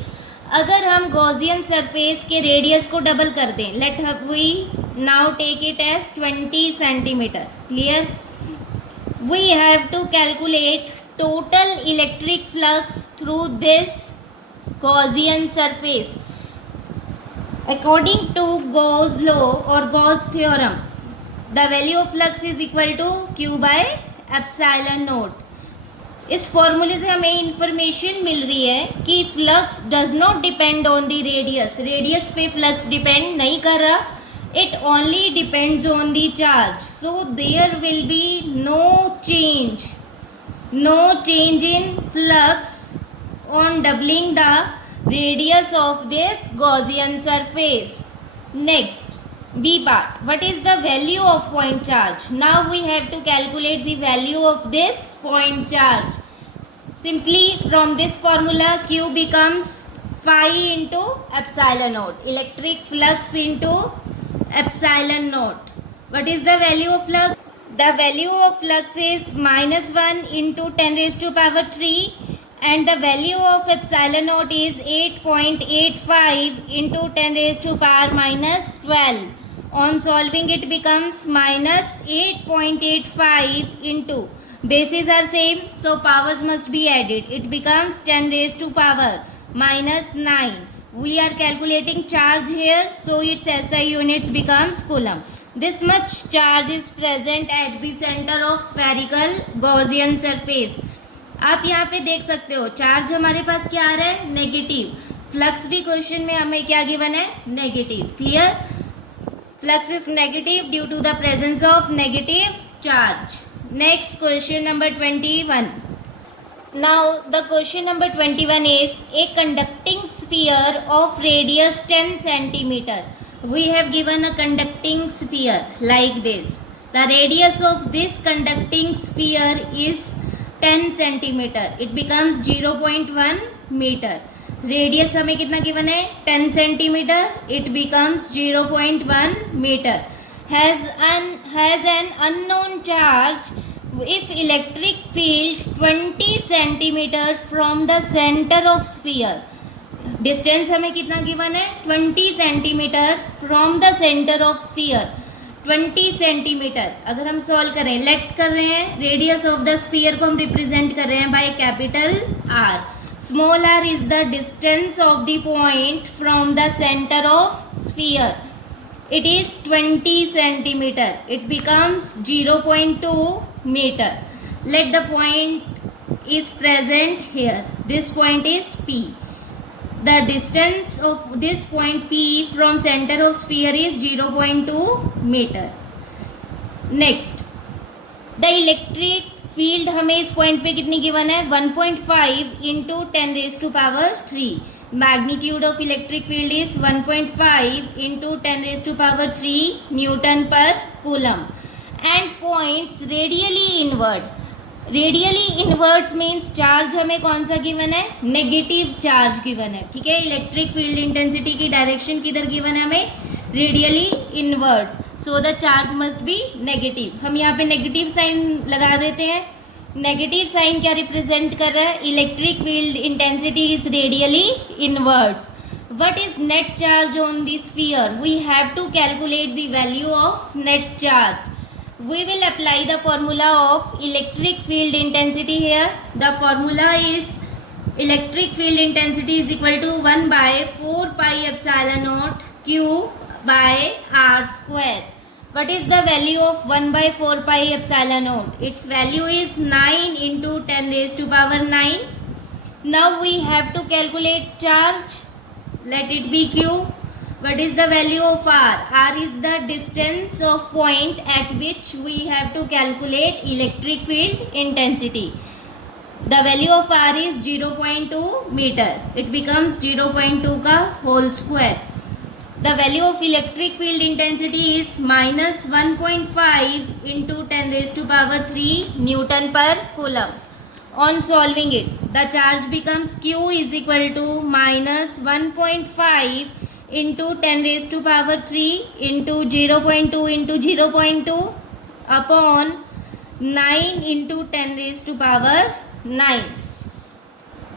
अगर हम Gaussian surface के radius को डबल कर दें, let we now take it as 20 centimeter. Clear? we have to calculate total electric flux through this Gaussian surface. According to Gauss law or Gauss theorem, the value of flux is equal to Q by epsilon naught. इस फॉर्मूले से हमें information मिल रही है कि flux does not depend on the radius. Radius पे flux depend नहीं कर रहा. It only depends on the charge. So there will be no change in flux on doubling the radius of this Gaussian surface. Next, B part. What is the value of point charge? Now we have to calculate the value of this point charge. Simply from this formula, Q becomes phi into epsilon naught. Electric flux into epsilon naught. What is the value of flux? The value of flux is -1 into 10 raised to power 3. And the value of epsilon naught is 8.85 into 10 raised to power minus 12. On solving it becomes minus 8.85 into, bases are same, so powers must be added. It becomes 10 raised to power minus 9. We are calculating charge here, so its SI units becomes coulomb. This much charge is present at the center of spherical Gaussian surface. आप यहाँ पे देख सकते हो charge हमारे पास क्या आ रहा है, नेगेटिव. फ्लक्स भी क्वेश्चन में हमें क्या गिवन है, negative. Clear? Flux is negative due to the presence of negative charge. Next question number 21. Now the question number 21 is a conducting sphere of radius 10 centimetre. We have given a conducting sphere like this. The radius of this conducting sphere is 10 centimetre. It becomes 0.1 metre. Radius हमें कितना given है, 10 centimetre. It becomes 0.1 metre. Has an unknown charge if electric field 20 centimetre from the centre of sphere. Distance हमें कितना given है, 20 centimetre from the centre of sphere. 20 centimetre. अगर हम solve करें, late कर रहे हैं, रेडियस ऑफ द स्फीयर को हम रिप्रेजेंट कर रहे हैं by capital R. Small R is the distance of the point from the centre of sphere. It is 20 centimetre. It becomes 0.2 metre. Let the point is present here. This point is P. The distance of this point P from center of sphere is 0.2 meter. Next, the electric field हमें इस point पे कितनी given है, 1.5 into 10 raised to power 3. Magnitude of electric field is 1.5 into 10 raised to power 3 Newton per coulomb. And points radially inward. Radially inverts means charge हमें कौन सा given है, negative charge given है. ठीक है, इलेक्ट्रिक फील्ड इंटेंसिटी की direction किधर given है हमें, radially inverts. So the charge must be negative. हम यहाँ पे नेगेटिव साइन लगा देते हैं. नेगेटिव साइन क्या रिप्रेजेंट कर रहा है, electric field intensity is radially inverts. What is net charge on the sphere? We have to calculate the value of net charge. We will apply the formula of electric field intensity here. The formula is electric field intensity is equal to 1 by 4 pi epsilon naught Q by R square. What is the value of 1 by 4 pi epsilon naught? Its value is 9 into 10 raised to power 9. Now we have to calculate charge. Let it be Q. What is the value of R? R is the distance of point at which we have to calculate electric field intensity. The value of R is 0.2 meter. It becomes 0.2 का whole square. The value of electric field intensity is minus 1.5 into 10 raised to power 3 Newton per coulomb. On solving it, the charge becomes Q is equal to minus 1.5 into 10 raised to power 3 into 0.2 upon 9 into 10 raised to power 9.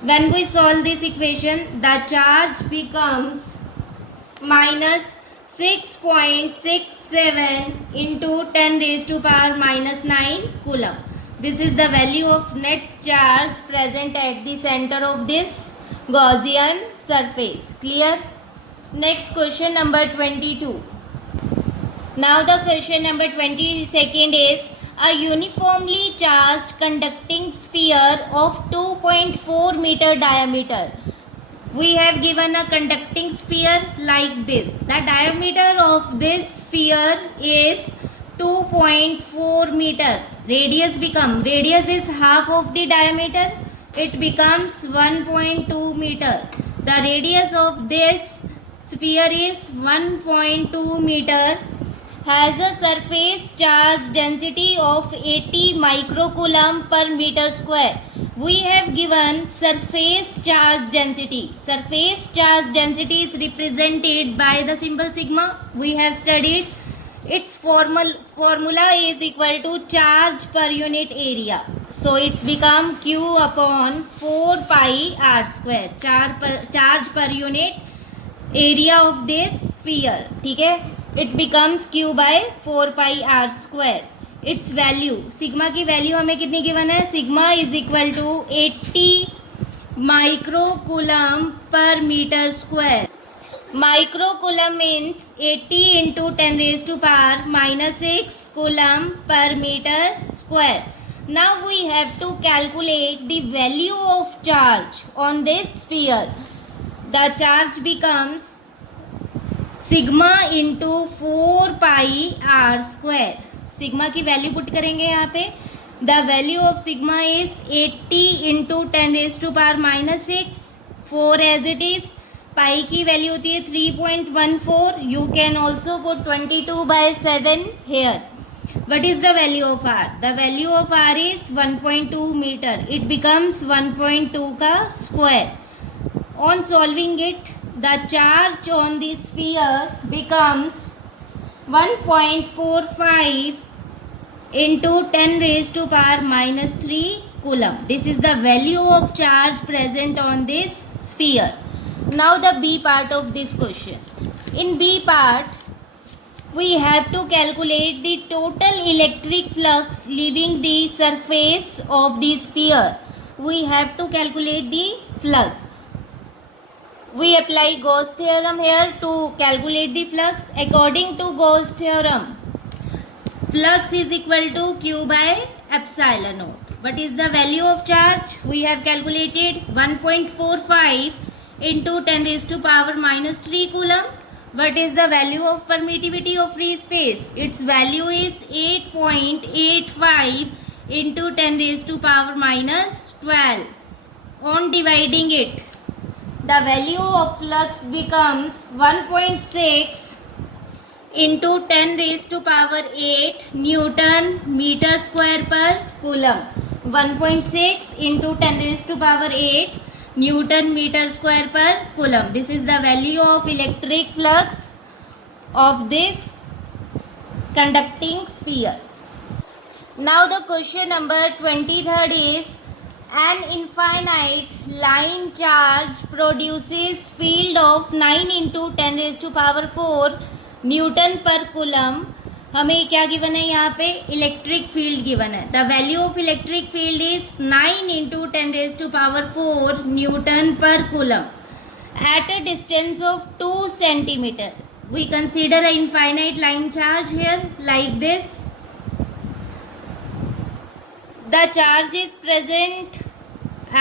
When we solve this equation, the charge becomes minus 6.67 into 10 raised to power minus 9 coulomb. This is the value of net charge present at the center of this Gaussian surface. Clear? Next question number 22. Now the question number 22nd is a uniformly charged conducting sphere of 2.4 meter diameter. We have given a conducting sphere like this. The diameter of this sphere is 2.4 meter. Radius is half of the diameter. It becomes 1.2 meter. The radius of this sphere is 1.2 meter. Has a surface charge density of 80 microcoulomb per meter square. We have given surface charge density. Surface charge density is represented by the symbol sigma. We have studied its formula is equal to charge per unit area. So it's become Q upon 4 pi r square. Charge per unit area of this sphere. ठीक है? It becomes Q by 4 pi r square. Its value, sigma की value हमें कितनी given है? Sigma is equal to 80 microcoulomb पर metre square. Microcoulomb means 80 into 10 raised to power minus 6 coulomb per meter square. Now we have to calculate the value of charge on this sphere. The charge becomes sigma into 4 pi r square. Sigma की value put करेंगे यहाँ पे. The value of sigma is 80 into 10 raise to power minus 6. 4 as it is. Pi की value होती है 3.14. You can also put 22/7 here. What is the value of R? The value of R is 1.2 metre. It becomes 1.2 का square. On solving it, the charge on this sphere becomes 1.45 into 10 raised to power minus 3 coulomb. This is the value of charge present on this sphere. Now the B part of this question. In B part, we have to calculate the total electric flux leaving the surface of the sphere. We have to calculate the flux. We apply Gauss theorem here to calculate the flux. According to Gauss theorem, flux is equal to Q by epsilon naught. What is the value of charge? We have calculated 1.45 into 10 raised to power minus 3 coulomb. What is the value of permittivity of free space? Its value is 8.85 into 10 raised to power minus 12. On dividing it, the value of flux becomes 1.6 into 10 raised to power 8 Newton meter square per coulomb. 1.6 into 10 raised to power 8 Newton meter square per coulomb. This is the value of electric flux of this conducting sphere. Now the question number 23rd is, an infinite line charge produces field of 9 into 10 raised to power 4 newton per coulomb. हमें क्या given है यहाँ पे? Electric field given है. The value of electric field is 9 into 10 raised to power 4 newton per coulomb at a distance of 2 centimeter. We consider an infinite line charge here like this. The charge is present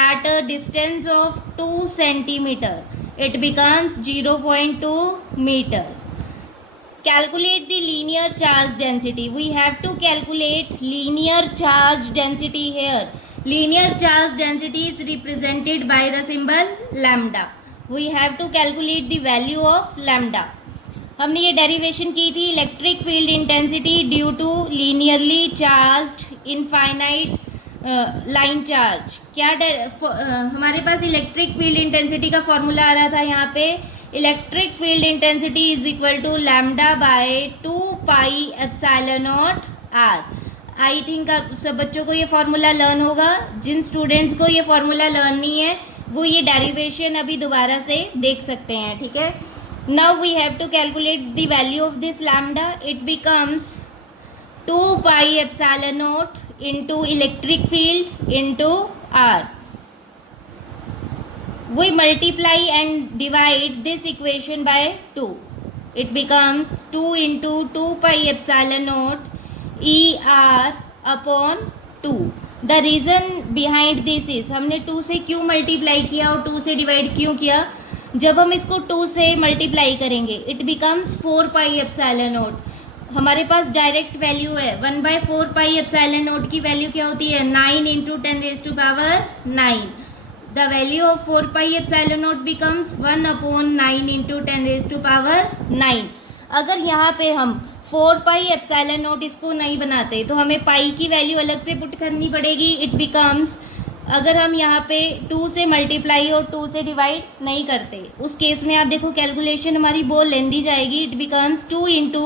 at a distance of 2 centimeter. It becomes 0.2 meter. Calculate the linear charge density. We have to calculate linear charge density here. Linear charge density is represented by the symbol lambda. We have to calculate the value of lambda. हमने ये derivation की थी. Electric field intensity due to linearly charged infinite line charge. क्या हमारे पास electric field intensity का formula आ रहा था यहाँ पे. Electric field intensity is equal to lambda by 2 pi epsilon naught R. I think सब बच्चों को ये फॉर्मूला लर्न होगा. जिन स्टूडेंट्स को ये फॉर्मूला लर्न नहीं है वो ये डेरिवेशन अभी दोबारा से देख सकते हैं. ठीक है. Now we have to calculate the value of this lambda. It becomes 2 pi epsilon naught into electric field into R. We multiply and divide this equation by 2. It becomes 2 into 2 pi epsilon naught ER upon 2. The reason behind this is, हमने 2 से क्यों multiply किया और 2 से divide क्यों किया? जब हम इसको 2 से मल्टीप्लाई करेंगे it becomes 4 pi epsilon not. हमारे पास डायरेक्ट वैल्यू है 1/4 पाई एप्सिलॉन नॉट की वैल्यू क्या होती है 9 into 10 raised to power 9. The value of 4 pi epsilon naught becomes 1/9 into 10 raised to power 9. अगर यहाँ पे हम 4 पाई एप्सिलॉन नॉट इसको नहीं बनाते तो हमें पाई की वैल्यू अलग से पुट करनी पड़ेगी. इट बिकम्स, अगर हम यहाँ पे 2 से मल्टीप्लाई और 2 से डिवाइड नहीं करते उस केस में आप देखो कैलकुलेशन हमारी बहुत लेंदी जाएगी. It becomes 2 into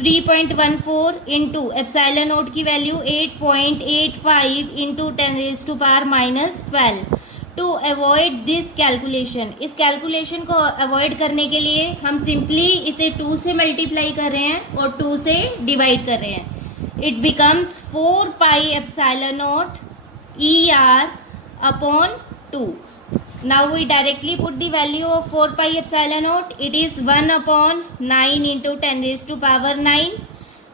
3.14 into epsilon naught की value 8.85 into 10 raised to power -12. To avoid this calculation, इस कैलकुलेशन को अवॉइड करने के लिए हम सिंपली इसे 2 से मल्टीप्लाई कर रहे हैं और 2 से डिवाइड कर रहे हैं. It becomes 4 pi epsilon not ER upon 2. Now we directly put the value of 4 pi epsilon naught. It is 1/9 into 10 raised to power 9.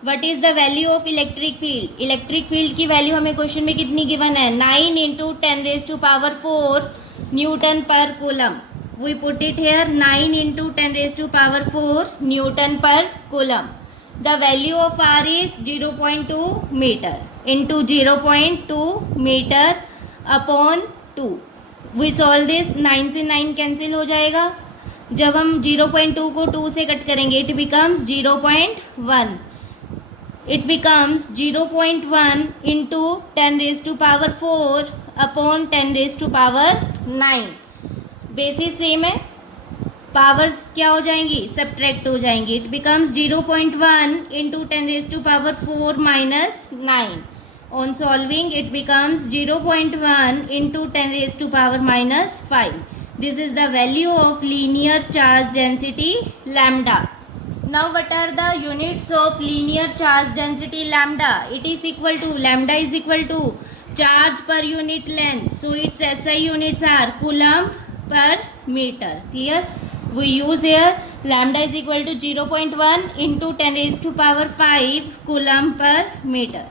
What is the value of electric field? Electric field की value हमें question में कितनी given है 9 into 10 raised to power 4 newton per coulomb. We put it here 9 into 10 raised to power 4 newton per coulomb. The value of R is 0.2 meter into 0.2 meter upon 2. We solve this. 9 से 9 cancel हो जाएगा. जब हम 0.2 को 2 से cut करेंगे it becomes 0.1. It becomes 0.1 into 10 raised to power 4 upon 10 raised to power 9. Basis same है, powers क्या हो जाएंगी सब्ट्रैक्ट हो जाएंगी. It becomes 0.1 into 10 raised to power 4 -9. On solving it becomes 0.1 into 10 raised to power -5. This is the value of linear charge density lambda. Now what are the units of linear charge density lambda? It is equal to, lambda is equal to charge per unit length. So its SI units are coulomb per meter. Clear? We use here lambda is equal to 0.1 into 10 raised to power 5 coulomb per meter.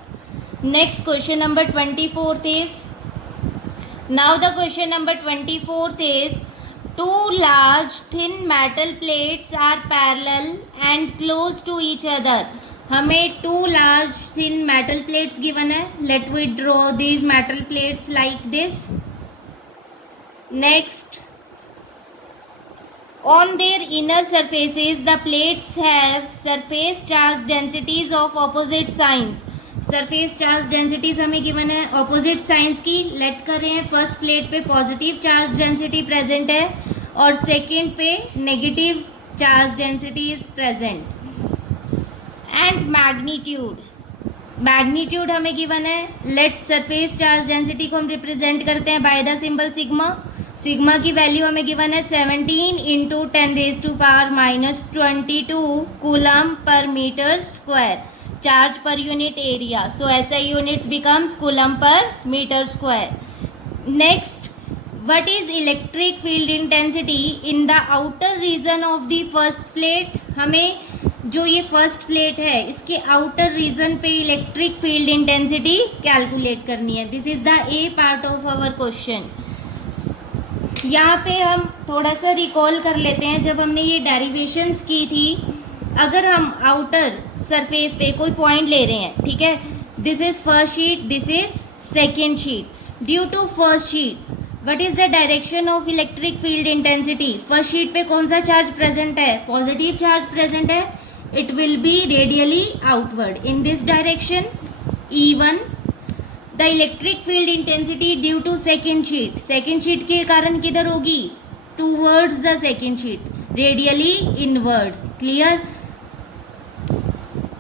Next question number 24th is, now the question number 24th is, two large thin metal plates are parallel and close to each other. हमें two large thin metal plates given है. Let we draw these metal plates like this. Next, on their inner surfaces the plates have surface charge densities of opposite signs. Surface charge densities हमें given है opposite signs की. Let कर रहे हैं first plate पे positive charge density present है और second पे negative charge density is present. And magnitude हमें गिवन है. लेट सरफेस चार्ज डेंसिटी को हम रिप्रेजेंट करते हैं by the symbol sigma. Sigma की वैल्यू हमें गिवन है 17 into 10 raised to power -22 coulomb पर metre square. Charge per unit area. So SI units becomes coulomb per meter square. Next, what is electric field intensity in the outer region of the first plate? हमें जो ये first plate है इसके outer region पे electric field intensity calculate करनी है. This is the A part of our question. यहाँ पे हम थोड़ा सा रिकॉल कर लेते हैं जब हमने ये डेरिवेशंस की थी. अगर हम आउटर सरफेस पे कोई पॉइंट ले रहे हैं, ठीक है, this is first sheet, this is second sheet. Due to first sheet what is the direction of electric field intensity? First sheet पे कौन सा चार्ज प्रेजेंट है? पॉजिटिव चार्ज प्रेजेंट है. It will be radially outward in this direction E1. The electric field intensity due to second sheet के कारण किधर होगी? Towards the second sheet, radially inward. Clear?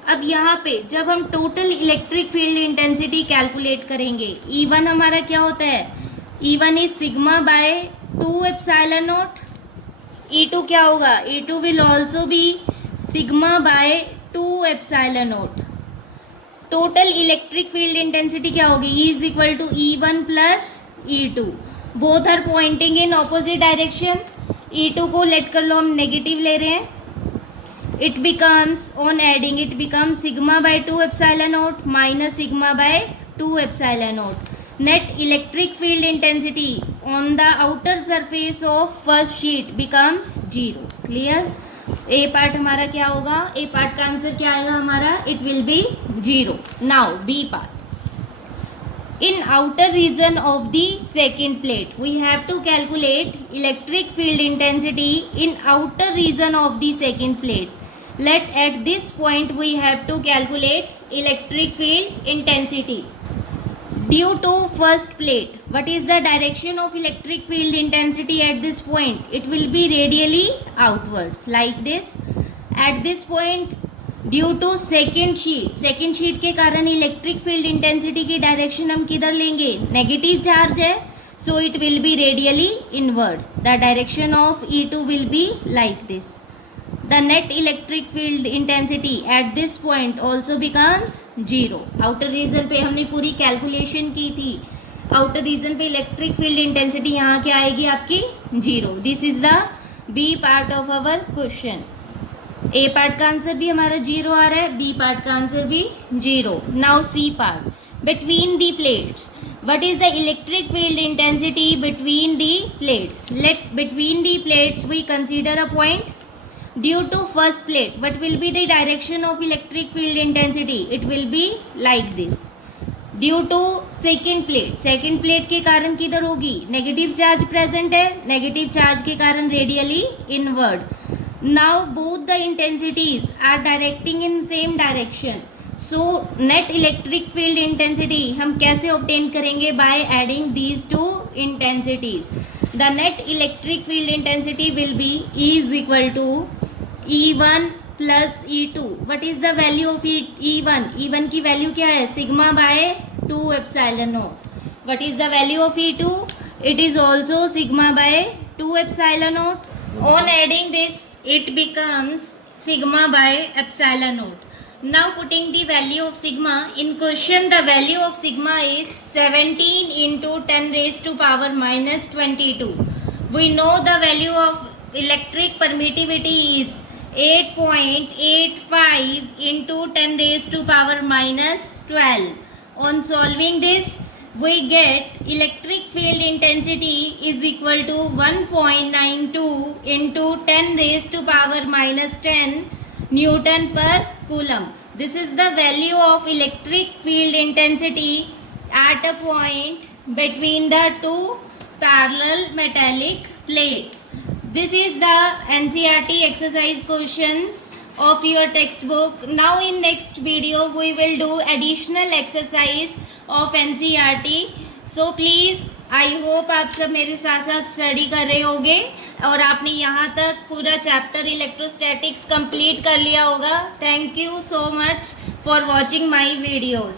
अब यहाँ पे जब हम total electric field intensity calculate करेंगे E1 हमारा क्या होता है? E1 is sigma by 2 epsilon naught. E2 क्या होगा? E2 will also be sigma by 2 epsilon naught. Total electric field intensity क्या होगी, E is equal to E1 plus E2, both are pointing in opposite direction. E2 को late कर लो, हम negative ले रहे हैं। It becomes on adding it becomes sigma by 2 epsilon not minus sigma by 2 epsilon not. Net electric field intensity on the outer surface of first sheet becomes 0। Clear? A part हमारा क्या होगा, ए part का answer क्या आएगा हमारा, it will be 0। Now B part, in outer region of the second plate we have to calculate electric field intensity in outer region of the second plate। let at this point we have to calculate electric field intensity due to first plate। what is the direction of electric field intensity at this point, it will be radially outwards like this। at this point due to second sheet के कारण electric field intensity की direction हम किधर लेंगे, negative charge है, so it will be radially inward. The direction of E2 will be like this. The net electric field intensity at this point also becomes 0। Outer region पे हमने पूरी calculation की थी, आउटर रीजन पे electric field intensity यहाँ क्या आएगी आपकी 0। This is the B part of our question. A part का आंसर भी हमारा 0 आ रहा है, बी पार्ट का आंसर भी 0। Now C part, between the plates what is the electric field intensity between the plates. Let between the plates we consider a point. Due to first plate what will be the direction of electric field intensity, it will be like this. Due to second plate के कारण किधर होगी, negative charge present है, negative charge के कारण radially inward. now both the intensities are directing in same direction, so net electric field intensity हम कैसे obtain करेंगे, by adding these two intensities। the net electric field intensity will be E is equal to E1 plus E2। what is the value of E1, E1 की value क्या है, sigma by 2 epsilon naught. what is the value of E2, it is also sigma by 2 epsilon naught। on adding this it becomes sigma by epsilon naught। now putting the value of sigma in question, the value of sigma is 17 into 10 raised to power minus 22। we know the value of electric permittivity is 8.85 into 10 raised to power minus 12। on solving this we get electric field intensity is equal to 1.92 into 10 raised to power minus 10 Newton per coulomb। this is the value of electric field intensity at a point between the two parallel metallic plates। this is the NCERT exercise questions of your textbook। now in next video we will do additional exercise of NCERT। so please I hope आप सब मेरे साथ साथ study कर रहे होंगे और आपने यहाँ तक पूरा चैप्टर इलेक्ट्रोस्टैटिक्स कंप्लीट कर लिया होगा। Thank you so much for watching my videos.